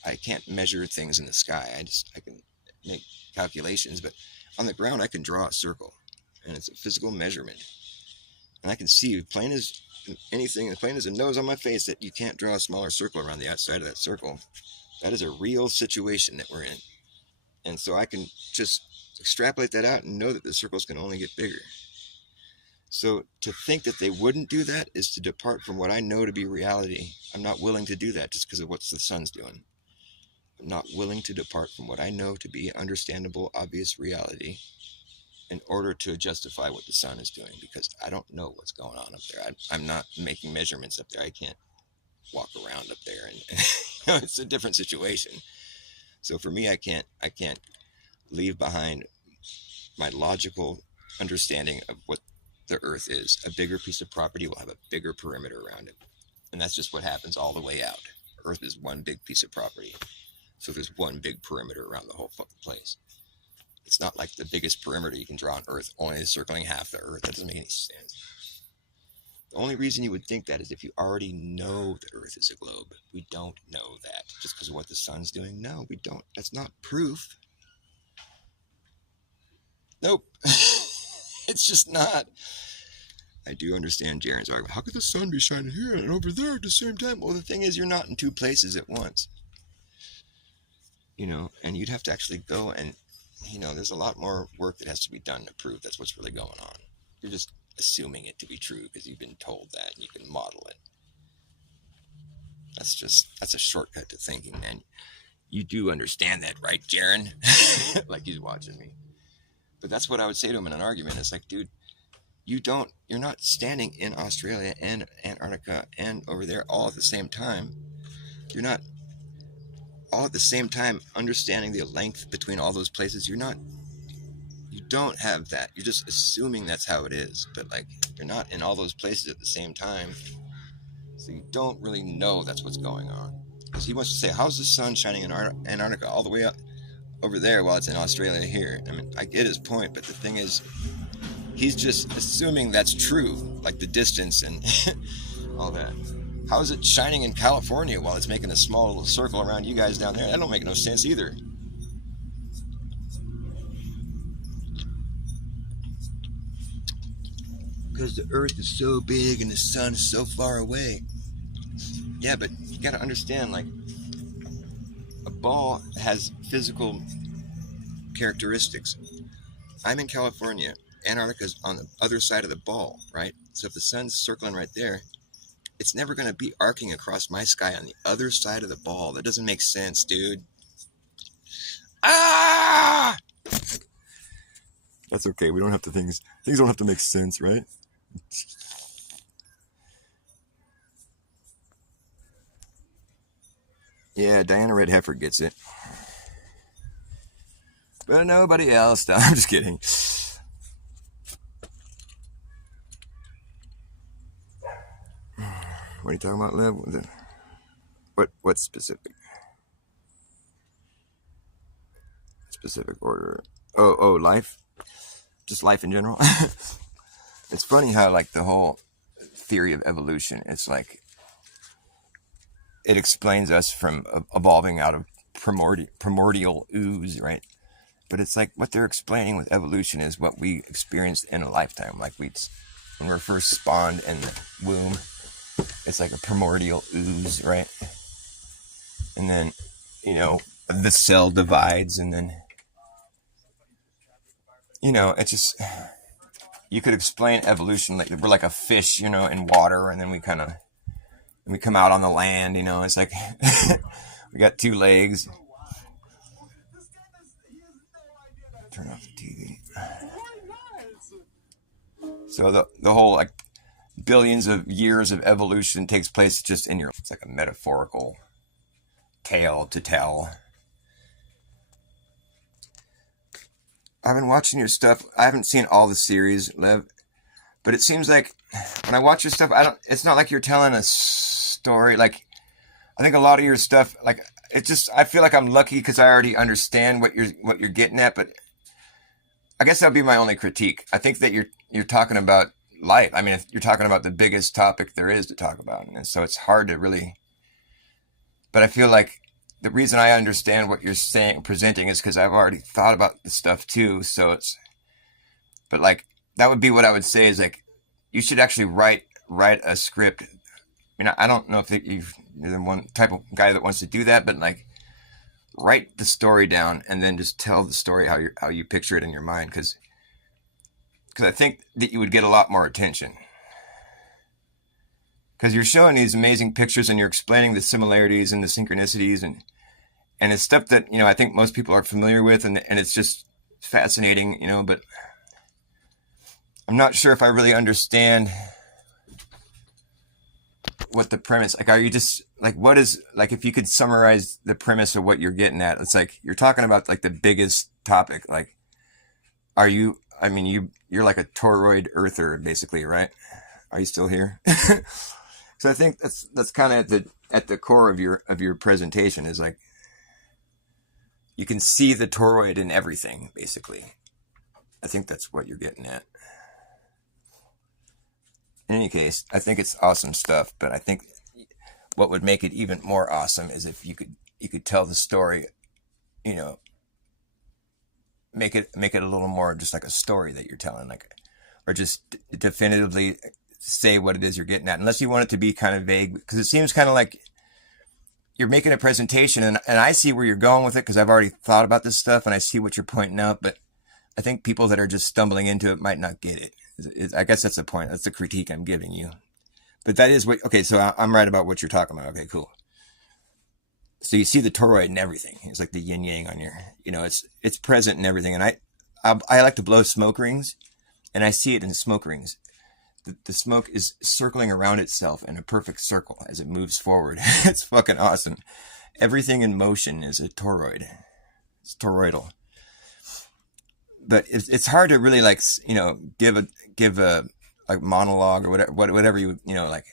I can't measure things in the sky. I can make calculations, but on the ground I can draw a circle, and it's a physical measurement, and I can see plain as anything, plain as a nose on my face, that you can't draw a smaller circle around the outside of that circle. That is a real situation that we're in, and so I can just extrapolate that out and know that the circles can only get bigger. So to think that they wouldn't do that is to depart from what I know to be reality. I'm not willing to do that just because of what the sun's doing. I'm not willing to depart from what I know to be understandable, obvious reality in order to justify what the sun is doing, because I don't know what's going on up there. I'm not making measurements up there. I can't walk around up there, and it's a different situation. So for me, I can't leave behind my logical understanding of what the Earth is. A bigger piece of property will have a bigger perimeter around it, and that's just what happens all the way out. Earth is one big piece of property, so there's one big perimeter around the whole fucking place. It's not like the biggest perimeter you can draw on Earth only is circling half the Earth. That doesn't make any sense. The only reason you would think that is if you already know the Earth is a globe. We don't know that just because of what the sun's doing. No, we don't. That's not proof. Nope. It's just not. I do understand Jaren's argument. How could the sun be shining here and over there at the same time? Well, the thing is, you're not in two places at once. And you'd have to actually go and, there's a lot more work that has to be done to prove that's what's really going on. You're just assuming it to be true because you've been told that and you can model it. That's a shortcut to thinking, man. You do understand that, right, Jaren? Like he's watching me. But that's what I would say to him in an argument. It's like, dude, you're not standing in Australia and Antarctica and over there all at the same time. You're not all at the same time understanding the length between all those places. You don't have that. You're just assuming that's how it is. But like, you're not in all those places at the same time. So you don't really know that's what's going on. Because he wants to say, how's the sun shining in Antarctica all the way up over there while it's in Australia here? I mean, I get his point, but the thing is, he's just assuming that's true, like the distance and all that. How is it shining in California while it's making a small little circle around you guys down there? That don't make no sense either. Because the Earth is so big and the sun is so far away. Yeah, but you got to understand, like, a ball has physical characteristics. I'm in California. Antarctica's on the other side of the ball, right? So if the sun's circling right there, it's never going to be arcing across my sky on the other side of the ball. That doesn't make sense, dude. Ah! That's okay. We don't have to things don't have to make sense, right? Yeah, Diana Red Heifer gets it. But nobody else. I'm just kidding. What are you talking about, Liv? What specific? Specific order? Oh, life? Just life in general? It's funny how, like, the whole theory of evolution, it's like, it explains us from evolving out of primordial ooze, right? But it's like what they're explaining with evolution is what we experienced in a lifetime. Like when we're first spawned in the womb, it's like a primordial ooze, right? And then, the cell divides, and then, it's just, you could explain evolution like we're like a fish, in water, and then we come out on the land, it's like we got two legs. Turn off the TV. So the whole, like, billions of years of evolution takes place just in it's like a metaphorical tale to tell. I've been watching your stuff. I haven't seen all the series, Lev, but it seems like when I watch your stuff, I don't. It's not like you're telling a story. Like I think a lot of your stuff, like it just. I feel like I'm lucky because I already understand what you're getting at. But I guess that'd be my only critique. I think that you're talking about life. I mean, if you're talking about the biggest topic there is to talk about, and so it's hard to really. But I feel like the reason I understand what you're saying, presenting, is because I've already thought about the stuff too. So it's, but like that would be what I would say is like, you should actually write a script. I mean, I don't know if you're the one type of guy that wants to do that, but like write the story down and then just tell the story how you picture it in your mind, because I think that you would get a lot more attention. Because you're showing these amazing pictures and you're explaining the similarities and the synchronicities and it's stuff that, I think most people are familiar with, and it's just fascinating, but I'm not sure if I really understand what the premise, like, are you just, like, what is, like, if you could summarize the premise of what you're getting at, it's like, you're talking about, like, the biggest topic, like, you're like a toroid earther, basically, right? Are you still here? So I think that's kind of at the core of your presentation is like, you can see the toroid in everything, basically. I think that's what you're getting at. In any case, I think it's awesome stuff, but I think what would make it even more awesome is if you could tell the story, make it a little more just like a story that you're telling, like, or just definitively say what it is you're getting at, unless you want it to be kind of vague, because it seems kind of like you're making a presentation and I see where you're going with it because I've already thought about this stuff and I see what you're pointing out, but I think people that are just stumbling into it might not get it. I guess that's the point. That's the critique I'm giving you. But that is what, okay, so I'm right about what you're talking about. Okay, cool. So you see the toroid in everything. It's like the yin yang on your, it's present in everything. And I like to blow smoke rings, and I see it in smoke rings. The smoke is circling around itself in a perfect circle as it moves forward. It's fucking awesome. Everything in motion is a toroid. It's toroidal. But it's hard to really, like, give a like monologue or whatever you like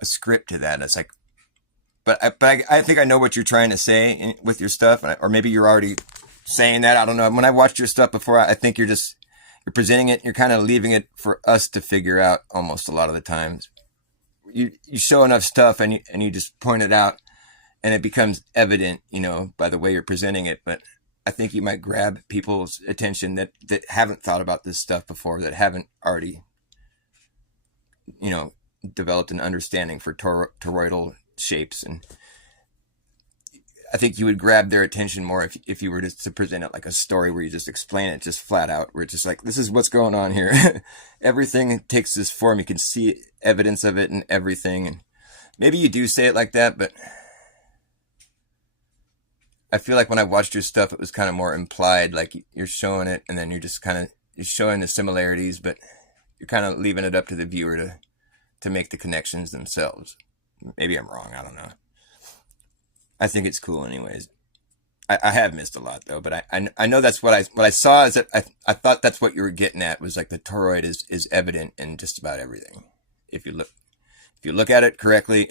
a script to that. It's like, but I think I know what you're trying to say with your stuff, or maybe you're already saying that. I don't know. When I watched your stuff before, I think you're presenting it. You're kind of leaving it for us to figure out almost a lot of the times. You show enough stuff and you just point it out, and it becomes evident, by the way you're presenting it. But I think you might grab people's attention that haven't thought about this stuff before, that haven't already, developed an understanding for toroidal shapes. And I think you would grab their attention more if you were just to present it like a story where you just explain it just flat out, where it's just like, this is what's going on here. Everything takes this form. You can see evidence of it in everything. And maybe you do say it like that, but I feel like when I watched your stuff, it was kind of more implied, like you're showing it and then you're just you're showing the similarities, but you're kind of leaving it up to the viewer to make the connections themselves. Maybe I'm wrong. I don't know. I think it's cool anyways. I have missed a lot though, but I know that's what I saw is that I thought that's what you were getting at, was like the toroid is evident in just about everything. If you look at it correctly,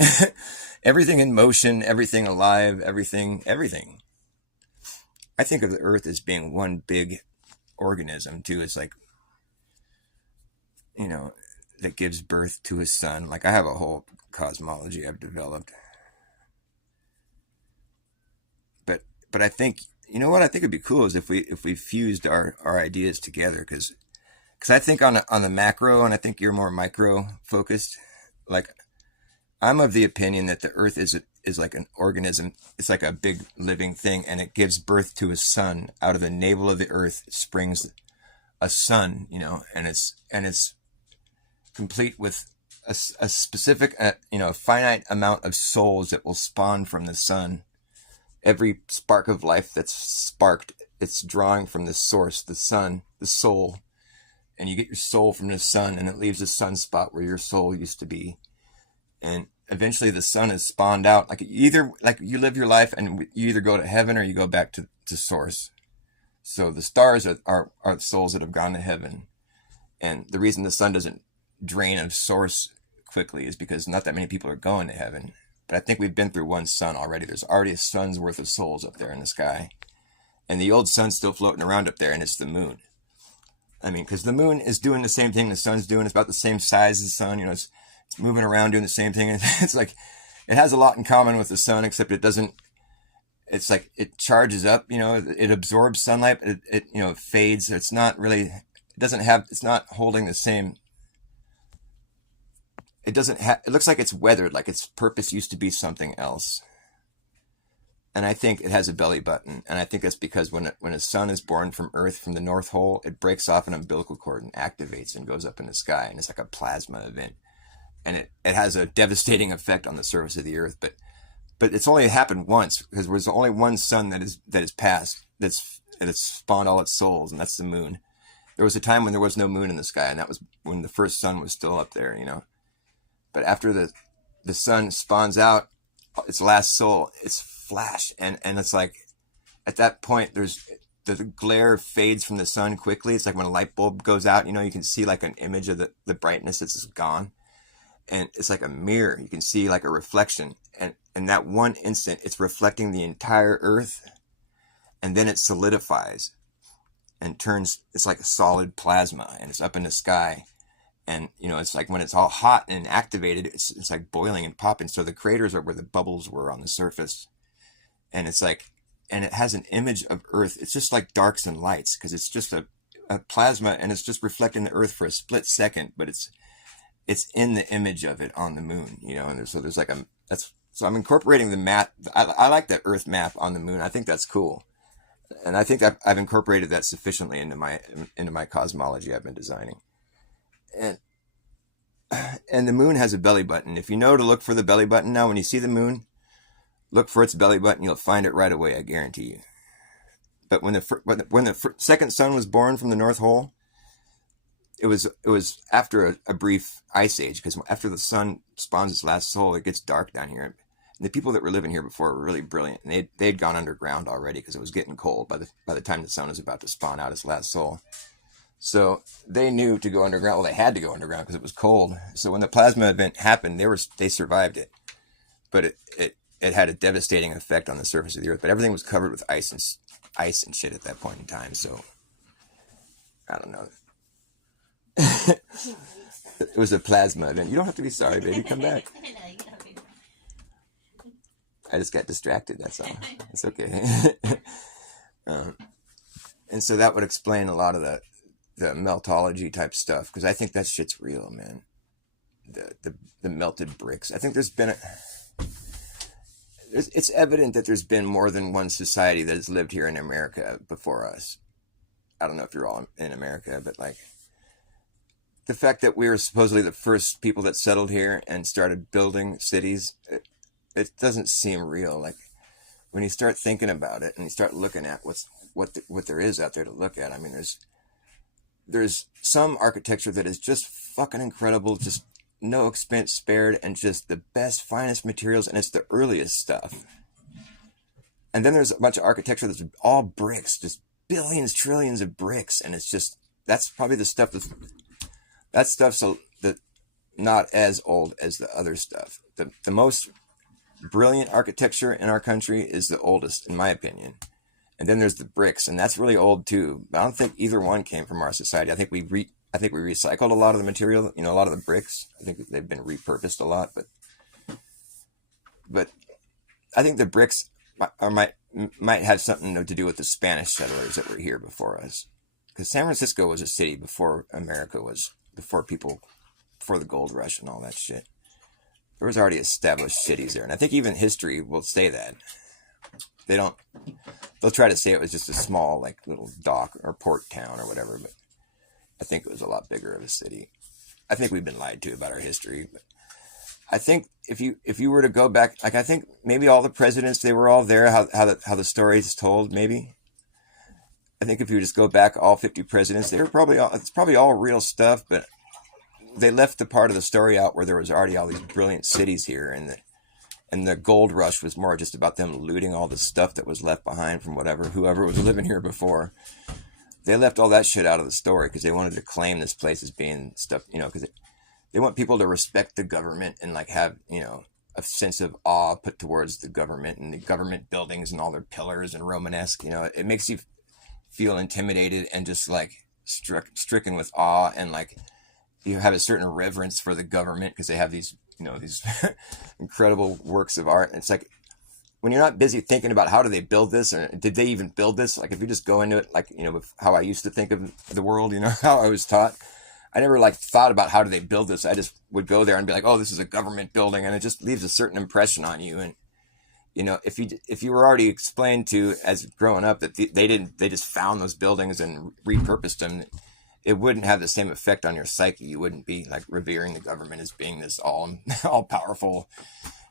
everything in motion, everything alive, everything. I think of the earth as being one big organism too. It's like, that gives birth to a sun. Like, I have a whole cosmology I've developed. But I think, what I think would be cool is if we fused our ideas together, because I think on the macro, and I think you're more micro focused. Like, I'm of the opinion that the earth is like an organism. It's like a big living thing, and it gives birth to a sun. Out of the navel of the earth springs a sun, and it's complete with a specific, finite amount of souls that will spawn from the sun. Every spark of life that's sparked, it's drawing from the source, the sun, the soul. And you get your soul from the sun, and it leaves a sunspot where your soul used to be. And eventually the sun is spawned out. Like, you live your life and you either go to heaven or you go back to source. So the stars are souls that have gone to heaven. And the reason the sun doesn't drain of source quickly is because not that many people are going to heaven. But I think we've been through one sun already. There's already a sun's worth of souls up there in the sky. And the old sun's still floating around up there, and it's the moon. I mean, because the moon is doing the same thing the sun's doing. It's about the same size as the sun. You know, it's moving around doing the same thing. It's like, it has a lot in common with the sun, except it doesn't, it's like it charges up, you know, it absorbs sunlight, it you know, fades. It's not really, it doesn't have, it's not holding the same, it doesn't have, it looks like it's weathered, like its purpose used to be something else. And I think it has a belly button. And I think that's because when a sun is born from Earth, from the North Pole, it breaks off an umbilical cord and activates and goes up in the sky. And it's like a plasma event. And it has a devastating effect on the surface of the Earth. But it's only happened once, because there's only one sun that is passed, that's spawned all its souls, and that's the moon. There was a time when there was no moon in the sky, and that was when the first sun was still up there, you know. But after the sun spawns out its last soul, it's flash, and it's like, at that point, the glare fades from the sun quickly. It's like when a light bulb goes out, you know, you can see like an image of the brightness that's gone. And it's like a mirror. You can see like a reflection. And in that one instant, it's reflecting the entire Earth. And then it solidifies and turns, it's like a solid plasma, and it's up in the sky. And, you know, it's like when it's all hot and activated, it's like boiling and popping. So the craters are where the bubbles were on the surface. And it's like, and it has an image of Earth. It's just like darks and lights, because it's just a plasma, and it's just reflecting the Earth for a split second, but it's in the image of it on the moon, you know. And so there's like so I'm incorporating the map. I like that Earth map on the moon. I think that's cool. And I think I've incorporated that sufficiently into my cosmology I've been designing. And the moon has a belly button. If you know to look for the belly button now, when you see the moon, look for its belly button. You'll find it right away, I guarantee you. But when the second sun was born from the North Pole, it was after a brief ice age, because after the sun spawns its last soul, it gets dark down here. And the people that were living here before were really brilliant, and they'd gone underground already, because it was getting cold by the time the sun was about to spawn out its last soul. So they knew to go underground. Well, they had to go underground because it was cold. So when the plasma event happened, they survived it, but it had a devastating effect on the surface of the Earth. But everything was covered with ice and shit at that point in time. So I don't know. It was a plasma event. You don't have to be sorry, baby. Come back. I just got distracted. That's all. It's okay. And so that would explain a lot of the meltology type stuff, because I think that shit's real, man. The melted bricks. I think it's evident that there's been more than one society that has lived here in America before us. I don't know if you're all in America, but like, the fact that we were supposedly the first people that settled here and started building cities, it doesn't seem real. Like, when you start thinking about it and you start looking at what there is out there to look at, I mean, there's some architecture that is just fucking incredible, just no expense spared, and just the best, finest materials, and it's the earliest stuff. And then there's a bunch of architecture that's all bricks, just billions, trillions of bricks, and it's just, that's probably the stuff that stuff's not as old as the other stuff. The most brilliant architecture in our country is the oldest, in my opinion. And then there's the bricks, and that's really old too. But I don't think either one came from our society. I think we recycled a lot of the material, you know, a lot of the bricks. I think they've been repurposed a lot, but I think the bricks might have something to do with the Spanish settlers that were here before us. Because San Francisco was a city before America was, before the gold rush and all that shit. There was already established cities there. And I think even history will say that. They'll try to say it was just a small, like, little dock or port town or whatever, but I think it was a lot bigger of a city. I think we've been lied to about our history, but I think if you were to go back, like, I think maybe all the presidents, they were all there, how the story is told, maybe. I think if you just go back, all 50 presidents, it's probably all real stuff, but they left the part of the story out where there was already all these brilliant cities here, and And the gold rush was more just about them looting all the stuff that was left behind from whoever was living here before. They left all that shit out of the story because they wanted to claim this place as being stuff, because they want people to respect the government and like have, a sense of awe put towards the government and the government buildings and all their pillars and Romanesque. It makes you feel intimidated and just like stricken with awe, and like you have a certain reverence for the government because they have these, these incredible works of art. And it's like, when you're not busy thinking about how do they build this, or did they even build this? Like if you just go into it, like, with how I used to think of the world, how I was taught, I never like thought about how do they build this. I just would go there and be like, oh, this is a government building. And it just leaves a certain impression on you. And, if you were already explained to as growing up that they just found those buildings and repurposed them, it wouldn't have the same effect on your psyche. You wouldn't be like revering the government as being this all powerful.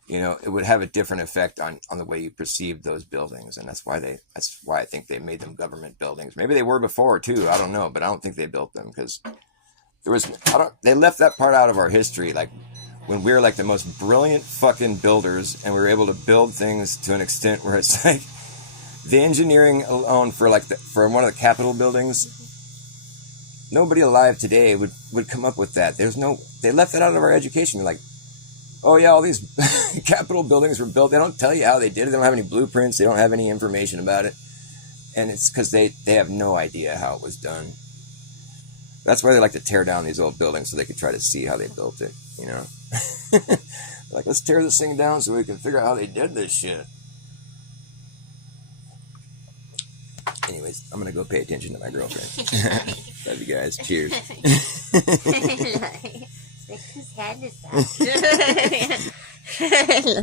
It would have a different effect on the way you perceive those buildings. And that's why I think they made them government buildings. Maybe they were before too. I don't know, but I don't think they built them because they left that part out of our history. Like when we were like the most brilliant fucking builders and we were able to build things to an extent where it's like the engineering alone for for one of the Capitol buildings, nobody alive today would come up with that. They left that out of our education. They're like, oh yeah, all these Capitol buildings were built. They don't tell you how they did it. They don't have any blueprints. They don't have any information about it. And it's because they have no idea how it was done. That's why they like to tear down these old buildings so they could try to see how they built it, Like, let's tear this thing down so we can figure out how they did this shit. Anyways, I'm going to go pay attention to my girlfriend. Love you guys. Cheers. Whose hand is that?